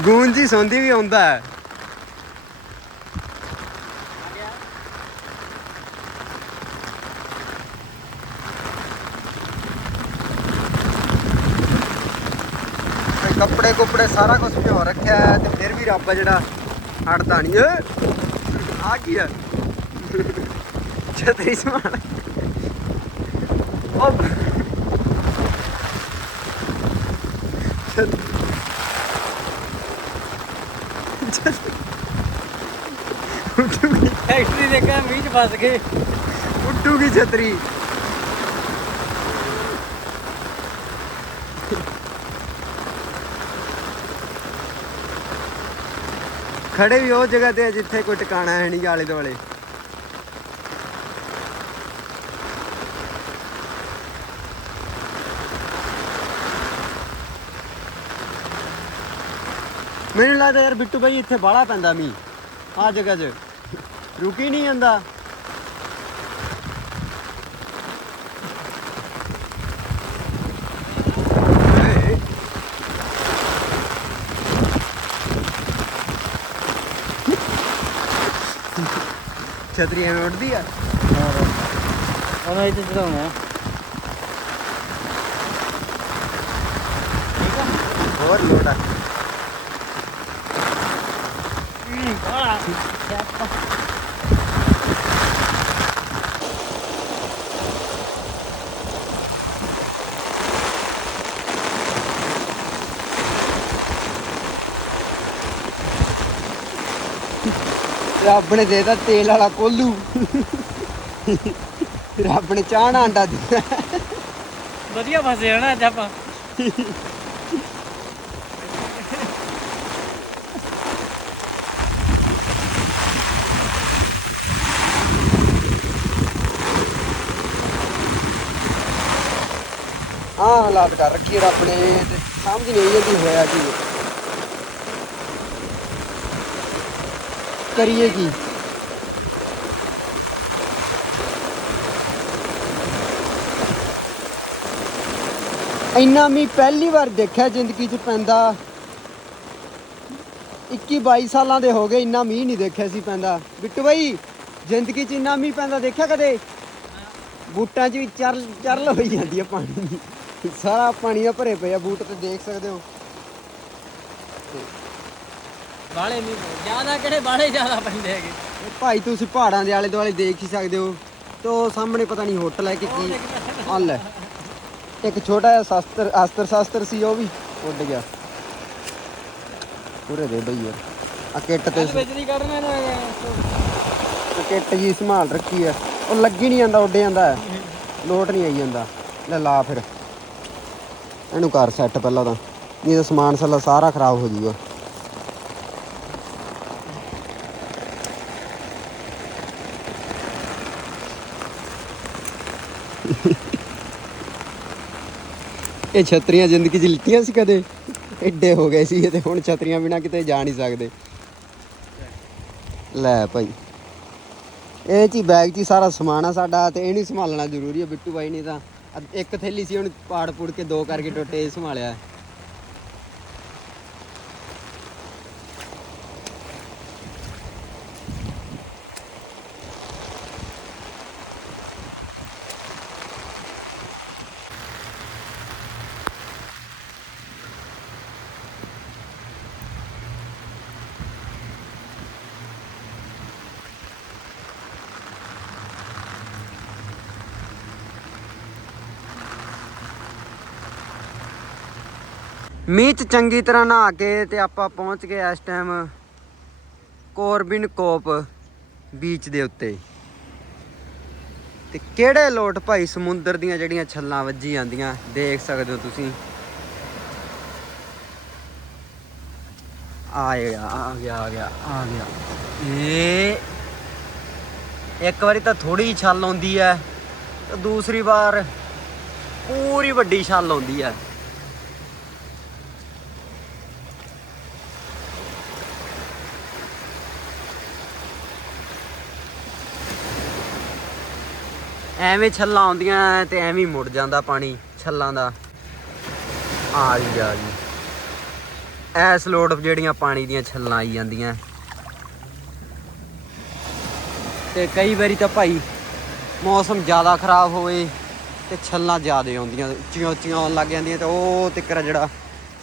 ਗੂੰਜੀ ਸੌਂਦੀ ਵੀ ਆਉਂਦਾ ਹੈ। ਕੱਪੜੇ ਕੁਪੜੇ ਸਾਰਾ ਕੁਝ ਭਿਓ ਰੱਖਿਆ ਹੈ ਤੇ ਫਿਰ ਵੀ ਰੱਬ ਆ ਜਿਹੜਾ ਹਟਦਾ ਨਹੀਂ ਏ ਆ ਕੀ ਹੈ ਛਤਰੀ ਸਮਾਨ। ਉਹ ਛਤਰੀ। ਫੈਕਟਰੀ ਦੇ ਕਾ ਮੀਂਹ ਚ ਫਸ ਗਏ। ਉੱਡੂਗੀ ਛਤਰੀ। ਖੜੇ ਵੀ ਉਹ ਜਗ੍ਹਾ ਤੇ ਆ ਜਿੱਥੇ ਕੋਈ ਟਿਕਾਣਾ ਹੈ ਨਹੀਂ ਆਲੇ ਦੁਆਲੇ। ਮੈਨੂੰ ਲੱਗਦਾ ਯਾਰ ਬਿੱਟੂ ਭਾਈ ਇੱਥੇ ਬਾਹਲਾ ਪੈਂਦਾ ਮੀ ਆ ਜਗ੍ਹਾ 'ਚ। ਰੁਕੀ ਨਹੀਂ ਜਾਂਦਾ। ਛਤਰੀ ਐਵੇਂ ਉੱਡਦੀ ਆ। ਉਹਨਾਂ ਇੱਥੇ ਚੜਾਉਣਾ ਹੋਰ ਲੋਟ ਆ ਬੜਾ ਰੱਬ ਨੇ ਦੇਤਾ ਤੇਲ ਵਾਲਾ ਕੋਲੂ। ਰੱਬ ਨੇ ਚਾਹ ਨਾਲ ਆਂਡਾ ਦਿੱਤਾ। ਵਧੀਆ ਫਸੇ ਹਨਾ ਅੱਜ ਆਪਾਂ। ਆਹ ਹਾਲਾਤ ਕਰ ਰੱਖੀ ਆ ਰੱਬ ਨੇ ਤੇ ਸਮਝ ਨਹੀਂ ਕਿ ਹੋਇਆ ਕੀ। ਕਰੀਏ ਕੀ? ਇੰਨਾ ਮੀਂਹ ਪਹਿਲੀ ਵਾਰ ਦੇਖਿਆ ਜ਼ਿੰਦਗੀ 'ਚ ਪੈਂਦਾ। 21 22 ਸਾਲਾਂ ਦੇ ਹੋ ਗਏ ਇੰਨਾ ਮੀਂਹ ਨਹੀਂ ਦੇਖਿਆ ਸੀ ਪੈਂਦਾ। ਬਿੱਟੂ ਬਾਈ, ਜ਼ਿੰਦਗੀ 'ਚ ਇੰਨਾ ਮੀਂਹ ਪੈਂਦਾ ਦੇਖਿਆ ਕਦੇ? ਬੂਟਾਂ 'ਚ ਵੀ ਚਰਲ ਚਰਲ ਹੋਈ ਜਾਂਦੀ ਹੈ ਪਾਣੀ ਦੀ। ਸਾਰਾ ਪਾਣੀ ਦਾ ਭਰੇ ਪਏ ਆ, ਬੂਟ ਤੇ ਦੇਖ ਸਕਦੇ ਹੋ। ਬਾਲੇ ਨਹੀਂ ਜ਼ਿਆਦਾ ਕਿਹੜੇ ਬਾਲੇ ਜ਼ਿਆਦਾ ਪੈਂਦੇ ਹੈਗੇ? ਇਹ ਭਾਈ ਤੁਸੀਂ ਪਹਾੜਾਂ ਦੇ ਆਲੇ ਦੁਆਲੇ ਦੇਖ ਹੀ ਸਕਦੇ ਹੋ। ਤੋ ਸਾਹਮਣੇ ਪਤਾ ਨਹੀਂ ਹੋਟਲ ਹੈ ਕਿ ਕੀ। ਹੱਲ ਹੈ ਇੱਕ ਛੋਟਾ ਜਿਹਾ ਸ਼ਾਸਤਰ ਅਸਤਰ ਸ਼ਾਸਤਰ ਸੀ ਉਹ ਵੀ ਉੱਡ ਗਿਆ। ਪੂਰੇ ਦੇ ਬਈ ਯਾਰ। ਆ ਕਿੱਟ ਤੇ ਵਿੱਚ ਦੀ ਕੱਢਣਾ ਇਹਨੂੰ ਕਿੱਟ ਜੀ ਸੰਭਾਲ ਰੱਖੀ ਹੈ ਉਹ ਲੱਗੀ ਨਹੀਂ ਜਾਂਦਾ ਉੱਡ ਜਾਂਦਾ ਹੈ। ਲੋਟ ਨਹੀਂ ਆਈ ਜਾਂਦਾ। ਲੈ ਲਾ ਫਿਰ। ਇਹਨੂੰ ਕਰ ਸੈੱਟ ਪਹਿਲਾਂ ਤਾਂ। ਨਹੀਂ ਤਾਂ ਸਮਾਨ ਸਾਲਾ ਸਾਰਾ ਖਰਾਬ ਹੋ ਜਾਊਗਾ। ਇਹ ਛਤਰੀਆਂ ਜ਼ਿੰਦਗੀ 'ਚ ਲਿੱਤੀਆਂ ਸੀ ਕਦੇ? ਐਡੇ ਹੋ ਗਏ ਸੀ ਤੇ ਹੁਣ ਛਤਰੀਆਂ ਬਿਨਾ ਕਿਤੇ ਜਾ ਨਹੀਂ ਸਕਦੇ। ਲੈ ਭਾਈ। ਇਹ ਚ ਬੈਗ 'ਚ ਹੀ ਸਾਰਾ ਸਮਾਨ ਆ ਸਾਡਾ ਤੇ ਇਹ ਨਹੀਂ ਸੰਭਾਲਣਾ ਜ਼ਰੂਰੀ ਹੈ ਬਿੱਟੂ ਬਾਈ ਨੇ ਤਾਂ। ਇੱਕ ਥੈਲੀ ਸੀ ਹੁਣ ਪਾੜ ਪੁੜ ਕੇ ਦੋ ਕਰਕੇ ਟੁੱਟੇ ਸੰਭਾਲਿਆ। ਮੀਂਹ 'ਚ ਚੰਗੀ ਤਰ੍ਹਾਂ ਨਹਾ ਕੇ ਤੇ ਆਪਾਂ ਪਹੁੰਚ ਗਏ ਇਸ ਟਾਈਮ ਕੋਰਬਿਨ ਕੋਪ ਬੀਚ ਦੇ ਉੱਤੇ। ਤੇ ਕਿਹੜੇ ਲੋਟ ਭਾਈ ਸਮੁੰਦਰ ਦੀਆਂ ਜਿਹੜੀਆਂ ਛੱਲਾਂ ਵੱਜੀ ਜਾਂਦੀਆਂ, ਦੇਖ ਸਕਦੇ ਹੋ ਤੁਸੀਂ। ਆ ਗਿਆ ਆ ਗਿਆ ਆ ਗਿਆ ਆ ਗਿਆ। ਇਹ ਇੱਕ ਵਾਰੀ ਤਾਂ ਥੋੜੀ ਜਿਹੀ ਛੱਲ ਆਉਂਦੀ ਹੈ, ਤੇ ਦੂਸਰੀ ਵਾਰ ਪੂਰੀ ਵੱਡੀ ਛੱਲ ਆਉਂਦੀ ਹੈ। ਐਵੇਂ ਛੱਲਾਂ ਆਉਂਦੀਆਂ ਤੇ ਐਵੇਂ ਮੁੜ ਜਾਂਦਾ ਪਾਣੀ ਛੱਲਾਂ ਦਾ। ਆ ਜੀ ਆ ਜੀ। ਐਸ ਲੋਡ ਜਿਹੜੀਆਂ ਪਾਣੀ ਦੀਆਂ ਛੱਲਾਂ ਆਈ ਜਾਂਦੀਆਂ। ਤੇ ਕਈ ਵਾਰੀ ਤਾਂ ਭਾਈ ਮੌਸਮ ਜ਼ਿਆਦਾ ਖਰਾਬ ਹੋਵੇ ਤੇ ਛੱਲਾਂ ਜ਼ਿਆਦਾ ਆਉਂਦੀਆਂ ਉੱਚੀਆਂ ਉੱਚੀਆਂ ਆਉਣ ਲੱਗ ਜਾਂਦੀਆਂ ਤੇ ਉਹ ਤਿੱਕਰ ਜਿਹੜਾ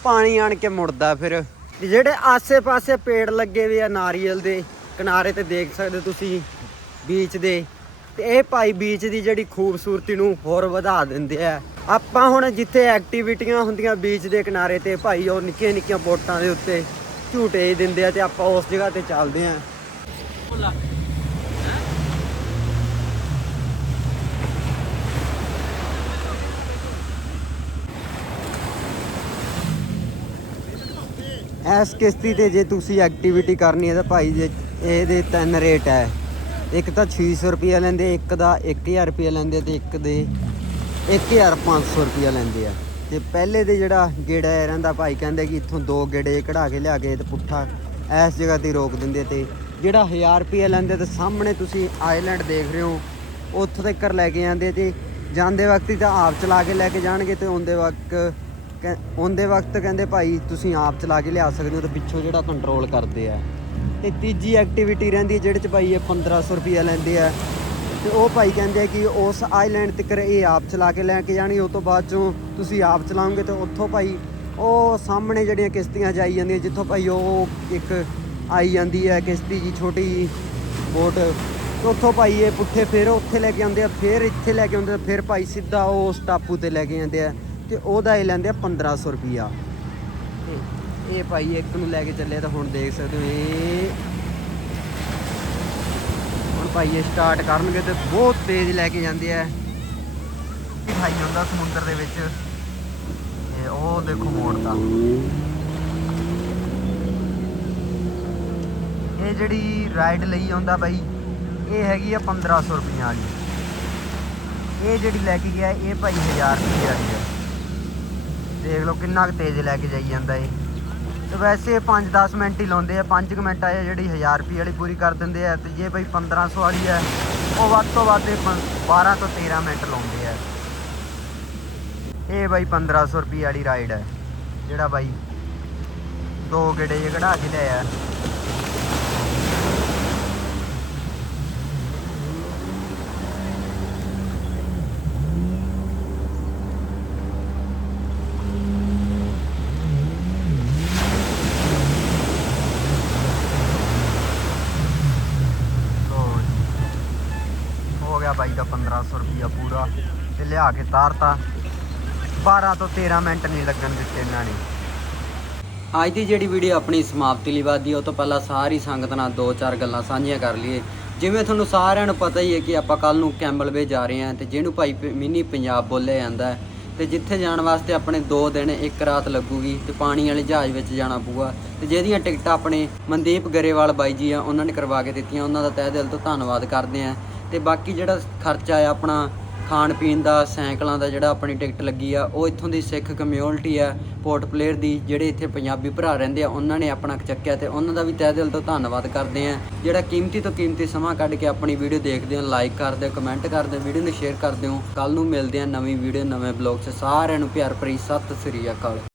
ਪਾਣੀ ਆਣ ਕੇ ਮੁੜਦਾ ਫਿਰ। ਜਿਹੜੇ ਆਸੇ-ਪਾਸੇ ਪੇੜ ਲੱਗੇ ਹੋਏ ਆ ਨਾਰੀਅਲ ਦੇ, ਕਿਨਾਰੇ ਤੇ ਦੇਖ ਸਕਦੇ ਹੋ ਤੁਸੀਂ, ਬੀਚ ਦੇ। ਤੇ ਇਹ ਭਾਈ ਬੀਚ ਦੀ ਜਿਹੜੀ ਖੂਬਸੂਰਤੀ ਨੂੰ ਹੋਰ ਵਧਾ ਦਿੰਦੇ ਆ। ਆਪਾਂ ਹੁਣ ਜਿੱਥੇ ਐਕਟੀਵਿਟੀਆਂ ਹੁੰਦੀਆਂ ਬੀਚ ਦੇ ਕਿਨਾਰੇ ਤੇ ਭਾਈ ਉਹ ਨਿੱਕੀਆਂ ਨਿੱਕੀਆਂ ਬੋਟਾਂ ਦੇ ਉੱਤੇ ਝੂਟੇ ਦਿੰਦੇ ਆ ਤੇ ਆਪਾਂ ਉਸ ਜਗ੍ਹਾ ਤੇ ਚੱਲਦੇ ਆ। ਇਸ ਕਿਸ਼ਤੀ ਤੇ ਜੇ ਤੁਸੀਂ ਐਕਟੀਵਿਟੀ ਕਰਨੀ ਹੈ ਤਾਂ ਭਾਈ ਜੇ ਇਹਦੇ ਤਿੰਨ ਰੇਟ ਹੈ। ਇੱਕ ਤਾਂ 600 ਰੁਪਿਆ ਲੈਂਦੇ, ਇੱਕ ਦਾ 1000 ਰੁਪਿਆ ਲੈਂਦੇ ਤੇ ਇੱਕ ਦੇ 1500 ਰੁਪਿਆ ਲੈਂਦੇ ਆ। ਤੇ ਪਹਿਲੇ ਦੇ ਜਿਹੜਾ ਗੇੜਾ ਹੈ ਰਹਿੰਦਾ, ਭਾਈ ਕਹਿੰਦੇ ਕਿ ਇੱਥੋਂ ਦੋ ਗੇੜੇ ਕਢਾ ਕੇ ਲਿਆ ਕੇ ਤੇ ਪੁੱਠਾ ਇਸ ਜਗ੍ਹਾ ਤੇ ਰੋਕ ਦਿੰਦੇ ਤੇ ਜਿਹੜਾ 1000 ਰੁਪਿਆ ਲੈਂਦੇ ਤੇ ਸਾਹਮਣੇ ਤੁਸੀਂ ਆਈਲੈਂਡ ਦੇਖ ਰਹੇ ਹੋ, ਉੱਥੋਂ ਤੱਕ ਲੈ ਕੇ ਜਾਂਦੇ ਤੇ ਜਾਂਦੇ ਵਕਤ ਹੀ ਤਾਂ ਆਪ ਚਲਾ ਕੇ ਲੈ ਕੇ ਜਾਣਗੇ ਤੇ ਆਉਂਦੇ ਵਕਤ ਕਹਿ- ਆਉਂਦੇ ਵਕਤ ਕਹਿੰਦੇ ਭਾਈ ਤੁਸੀਂ ਆਪ ਚਲਾ ਕੇ ਲਿਆ ਸਕਦੇ ਹੋ ਤੇ ਪਿੱਛੋਂ ਜਿਹੜਾ ਕੰਟਰੋਲ ਕਰਦੇ ਆ। ਤੇ ਤੀਜੀ ਐਕਟੀਵਿਟੀ ਰਹਿੰਦੀ ਹੈ ਜਿਹੜੇ ਚ ਭਾਈ ਇਹ 1500 ਰੁਪਿਆ ਲੈਂਦੇ ਆ। ਤੇ ਉਹ ਭਾਈ ਕਹਿੰਦੇ ਆ ਕਿ ਉਸ ਆਈਲੈਂਡ ਤੱਕ ਇਹ ਆਪ ਚਲਾ ਕੇ ਲੈ ਕੇ ਜਾਣੀ ਉਸ ਤੋਂ ਬਾਅਦ ਚੋਂ ਤੁਸੀਂ ਆਪ ਚਲਾਓਗੇ ਤੇ ਉੱਥੋਂ ਭਾਈ ਉਹ ਸਾਹਮਣੇ ਜਿਹੜੀਆਂ ਕਿਸ਼ਤੀਆਂ ਜਾਈ ਜਾਂਦੀਆਂ, ਜਿੱਥੋਂ ਭਾਈ ਉਹ ਇੱਕ ਆਈ ਜਾਂਦੀ ਹੈ, ਕਿਸ਼ਤੀ ਜੀ, ਛੋਟੀ ਜੀ ਬੋਟ। ਉੱਥੋਂ ਭਾਈ ਇਹ ਪੁੱਠੇ ਫਿਰ ਉੱਥੇ ਲੈ ਕੇ ਆਉਂਦੇ ਆ, ਫਿਰ ਇੱਥੇ ਲੈ ਕੇ ਆਉਂਦੇ ਆ, ਫਿਰ ਭਾਈ ਸਿੱਧਾ ਉਸ ਟਾਪੂ ਤੇ ਲੈ ਕੇ ਜਾਂਦੇ ਆ। ਤੇ ਉਹਦਾ ਇਹ ਲੈਂਦੇ ਆ 1500 ਰੁਪਿਆ ਤੇ ਇਹ ਭਾਈ ਇੱਕ ਨੂੰ ਲੈ ਕੇ ਚੱਲੇ ਤਾਂ ਹੁਣ ਦੇਖ ਸਕਦੇ ਹੋ ਇਹ ਹੁਣ ਭਾਈ ਇਹ ਸਟਾਰਟ ਕਰਨਗੇ ਤੇ ਬਹੁਤ ਤੇਜ਼ ਲੈ ਕੇ ਜਾਂਦੇ ਆ। ਭਾਈ ਹੁੰਦਾ ਸਮੁੰਦਰ ਦੇ ਵਿੱਚ ਇਹ ਉਹ ਦੇਖੋ ਮੋੜਦਾ ਇਹ ਜਿਹੜੀ ਰਾਈਡ ਲਈ ਆਉਂਦਾ ਭਾਈ, ਇਹ ਹੈਗੀ ਆ 1500 ਰੁਪਈਆ ਵਾਲੀ। ਇਹ ਜਿਹੜੀ ਲੈ ਕੇ ਗਿਆ, ਇਹ ਭਾਈ 1000 ਰੁਪਏ ਵਾਲੀ ਆ। ਦੇਖ ਲਓ ਕਿੰਨਾ ਕੁ ਤੇਜ਼ ਲੈ ਕੇ ਜਾਈ ਜਾਂਦਾ ਇਹ। ਤੇ ਵੈਸੇ 5-10 ਮਿੰਟ ਹੀ ਲਾਉਂਦੇ ਆ 5 ਮਿੰਟਾਂ 'ਚ ਜਿਹੜੀ 1000 ਰੁਪਏ ਵਾਲੀ ਪੂਰੀ ਕਰ ਦਿੰਦੇ ਆ, ਤੇ ਜੇ ਬਈ 1500 ਵਾਲੀ ਹੈ ਉਹ ਵੱਧ ਤੋਂ ਵੱਧ ਇਹ ਪੰ- 12 ਤੋਂ 13 ਮਿੰਟ ਲਾਉਂਦੇ ਆ। ਇਹ ਬਾਈ 1500 ਰੁਪਏ ਵਾਲੀ ਰਾਈਡ ਹੈ ਜਿਹੜਾ ਬਾਈ ਦੋ ਗੇੜੇ ਜੇ ਕਢਾ ਕੇ ਲਿਆਇਆ ਲਓ ਜੀ। ਹੋ ਬਾਈ ਦਾ 1500 ਰੁਪਿਆ ਪੂਰਾ ਤੇ ਲਿਆ ਕੇ ਤਾਰਤਾ। 12 ਤੋਂ 13 ਮਿੰਟ ਨਹੀਂ ਲੱਗਣ ਦਿੱਤੇ ਇਹਨਾਂ ਨੇ। ਅੱਜ ਦੀ ਜਿਹੜੀ ਵੀਡੀਓ ਆਪਣੀ ਸਮਾਪਤੀ ਲਈ ਵਾਦੀ ਉਹ ਤੋਂ ਪਹਿਲਾਂ ਸਾਰੀ ਸੰਗਤ ਨਾਲ ਦੋ ਚਾਰ ਗੱਲਾਂ ਸਾਂਝੀਆਂ ਕਰ ਲਈਏ। ਜਿਵੇਂ ਤੁਹਾਨੂੰ ਸਾਰਿਆਂ ਨੂੰ ਪਤਾ ਹੀ ਹੈ ਕਿ ਆਪਾਂ ਕੱਲ ਨੂੰ ਕੈਂਬਲ ਜਾ ਰਹੇ ਹਾਂ ਤੇ ਜਿਹਨੂੰ ਭਾਈ ਮਿੰਨੀ ਪੰਜਾਬ ਬੋਲਿਆ ਜਾਂਦਾ ਤੇ ਜਿੱਥੇ ਜਾਣ ਵਾਸਤੇ ਆਪਣੇ 2 ਦਿਨ, ਇੱਕ ਰਾਤ ਲੱਗੂਗੀ ਤੇ ਪਾਣੀ ਵਾਲੇ ਜਹਾਜ਼ ਵਿੱਚ ਜਾਣਾ ਪਊਗਾ। ਤੇ ਜਿਹਦੀਆਂ ਟਿਕਟਾਂ ਆਪਣੇ ਮਨਦੀਪ ਗਰੇਵਾਲ ਬਾਈ ਜੀ ਆ, ਉਹਨਾਂ ਨੇ ਕਰਵਾ ਕੇ ਦਿੱਤੀਆਂ, ਉਹਨਾਂ ਦਾ ਤਹਿ ਦਿਲ ਤੋਂ ਧੰਨਵਾਦ ਕਰਦੇ ਆ ਤੇ ਬਾਕੀ ਜਿਹੜਾ ਖਰਚਾ ਆ ਆਪਣਾ ਖਾਣ ਪੀਣ ਦਾ, ਸਾਈਕਲਾਂ ਦਾ ਜਿਹੜਾ ਆਪਣੀ ਟਿਕਟ ਲੱਗੀ ਆ, ਉਹ ਇੱਥੋਂ ਦੀ ਸਿੱਖ ਕਮਿਊਨਿਟੀ ਆ ਪੋਰਟ ਪਲੇਅਰ ਦੀ, ਜਿਹੜੇ ਇੱਥੇ ਪੰਜਾਬੀ ਭਰਾ ਰਹਿੰਦੇ ਆ, ਉਹਨਾਂ ਨੇ ਆਪਣਾ ਚੱਕਿਆ ਤੇ ਉਹਨਾਂ ਦਾ ਵੀ ਤਹਿ ਦਿਲ ਤੋਂ ਧੰਨਵਾਦ ਕਰਦੇ ਆ। ਜਿਹੜਾ ਕੀਮਤੀ ਤੋਂ ਕੀਮਤੀ ਸਮਾਂ ਕੱਢ ਕੇ ਆਪਣੀ ਵੀਡੀਓ ਦੇਖਦੇ ਹੋ ਲਾਈਕ ਕਰਦੇ ਹੋ ਕਮੈਂਟ ਕਰਦੇ ਹੋ ਵੀਡੀਓ ਨੂੰ ਸ਼ੇਅਰ ਕਰਦੇ ਹੋ ਕੱਲ ਨੂੰ ਮਿਲਦੇ ਆ ਨਵੀਂ ਵੀਡੀਓ, ਨਵੇਂ ਬਲੌਗ 'ਚ। ਸਾਰਿਆਂ ਨੂੰ ਪਿਆਰ ਭਰੀ ਸਤਿ ਸ੍ਰੀ ਅਕਾਲ।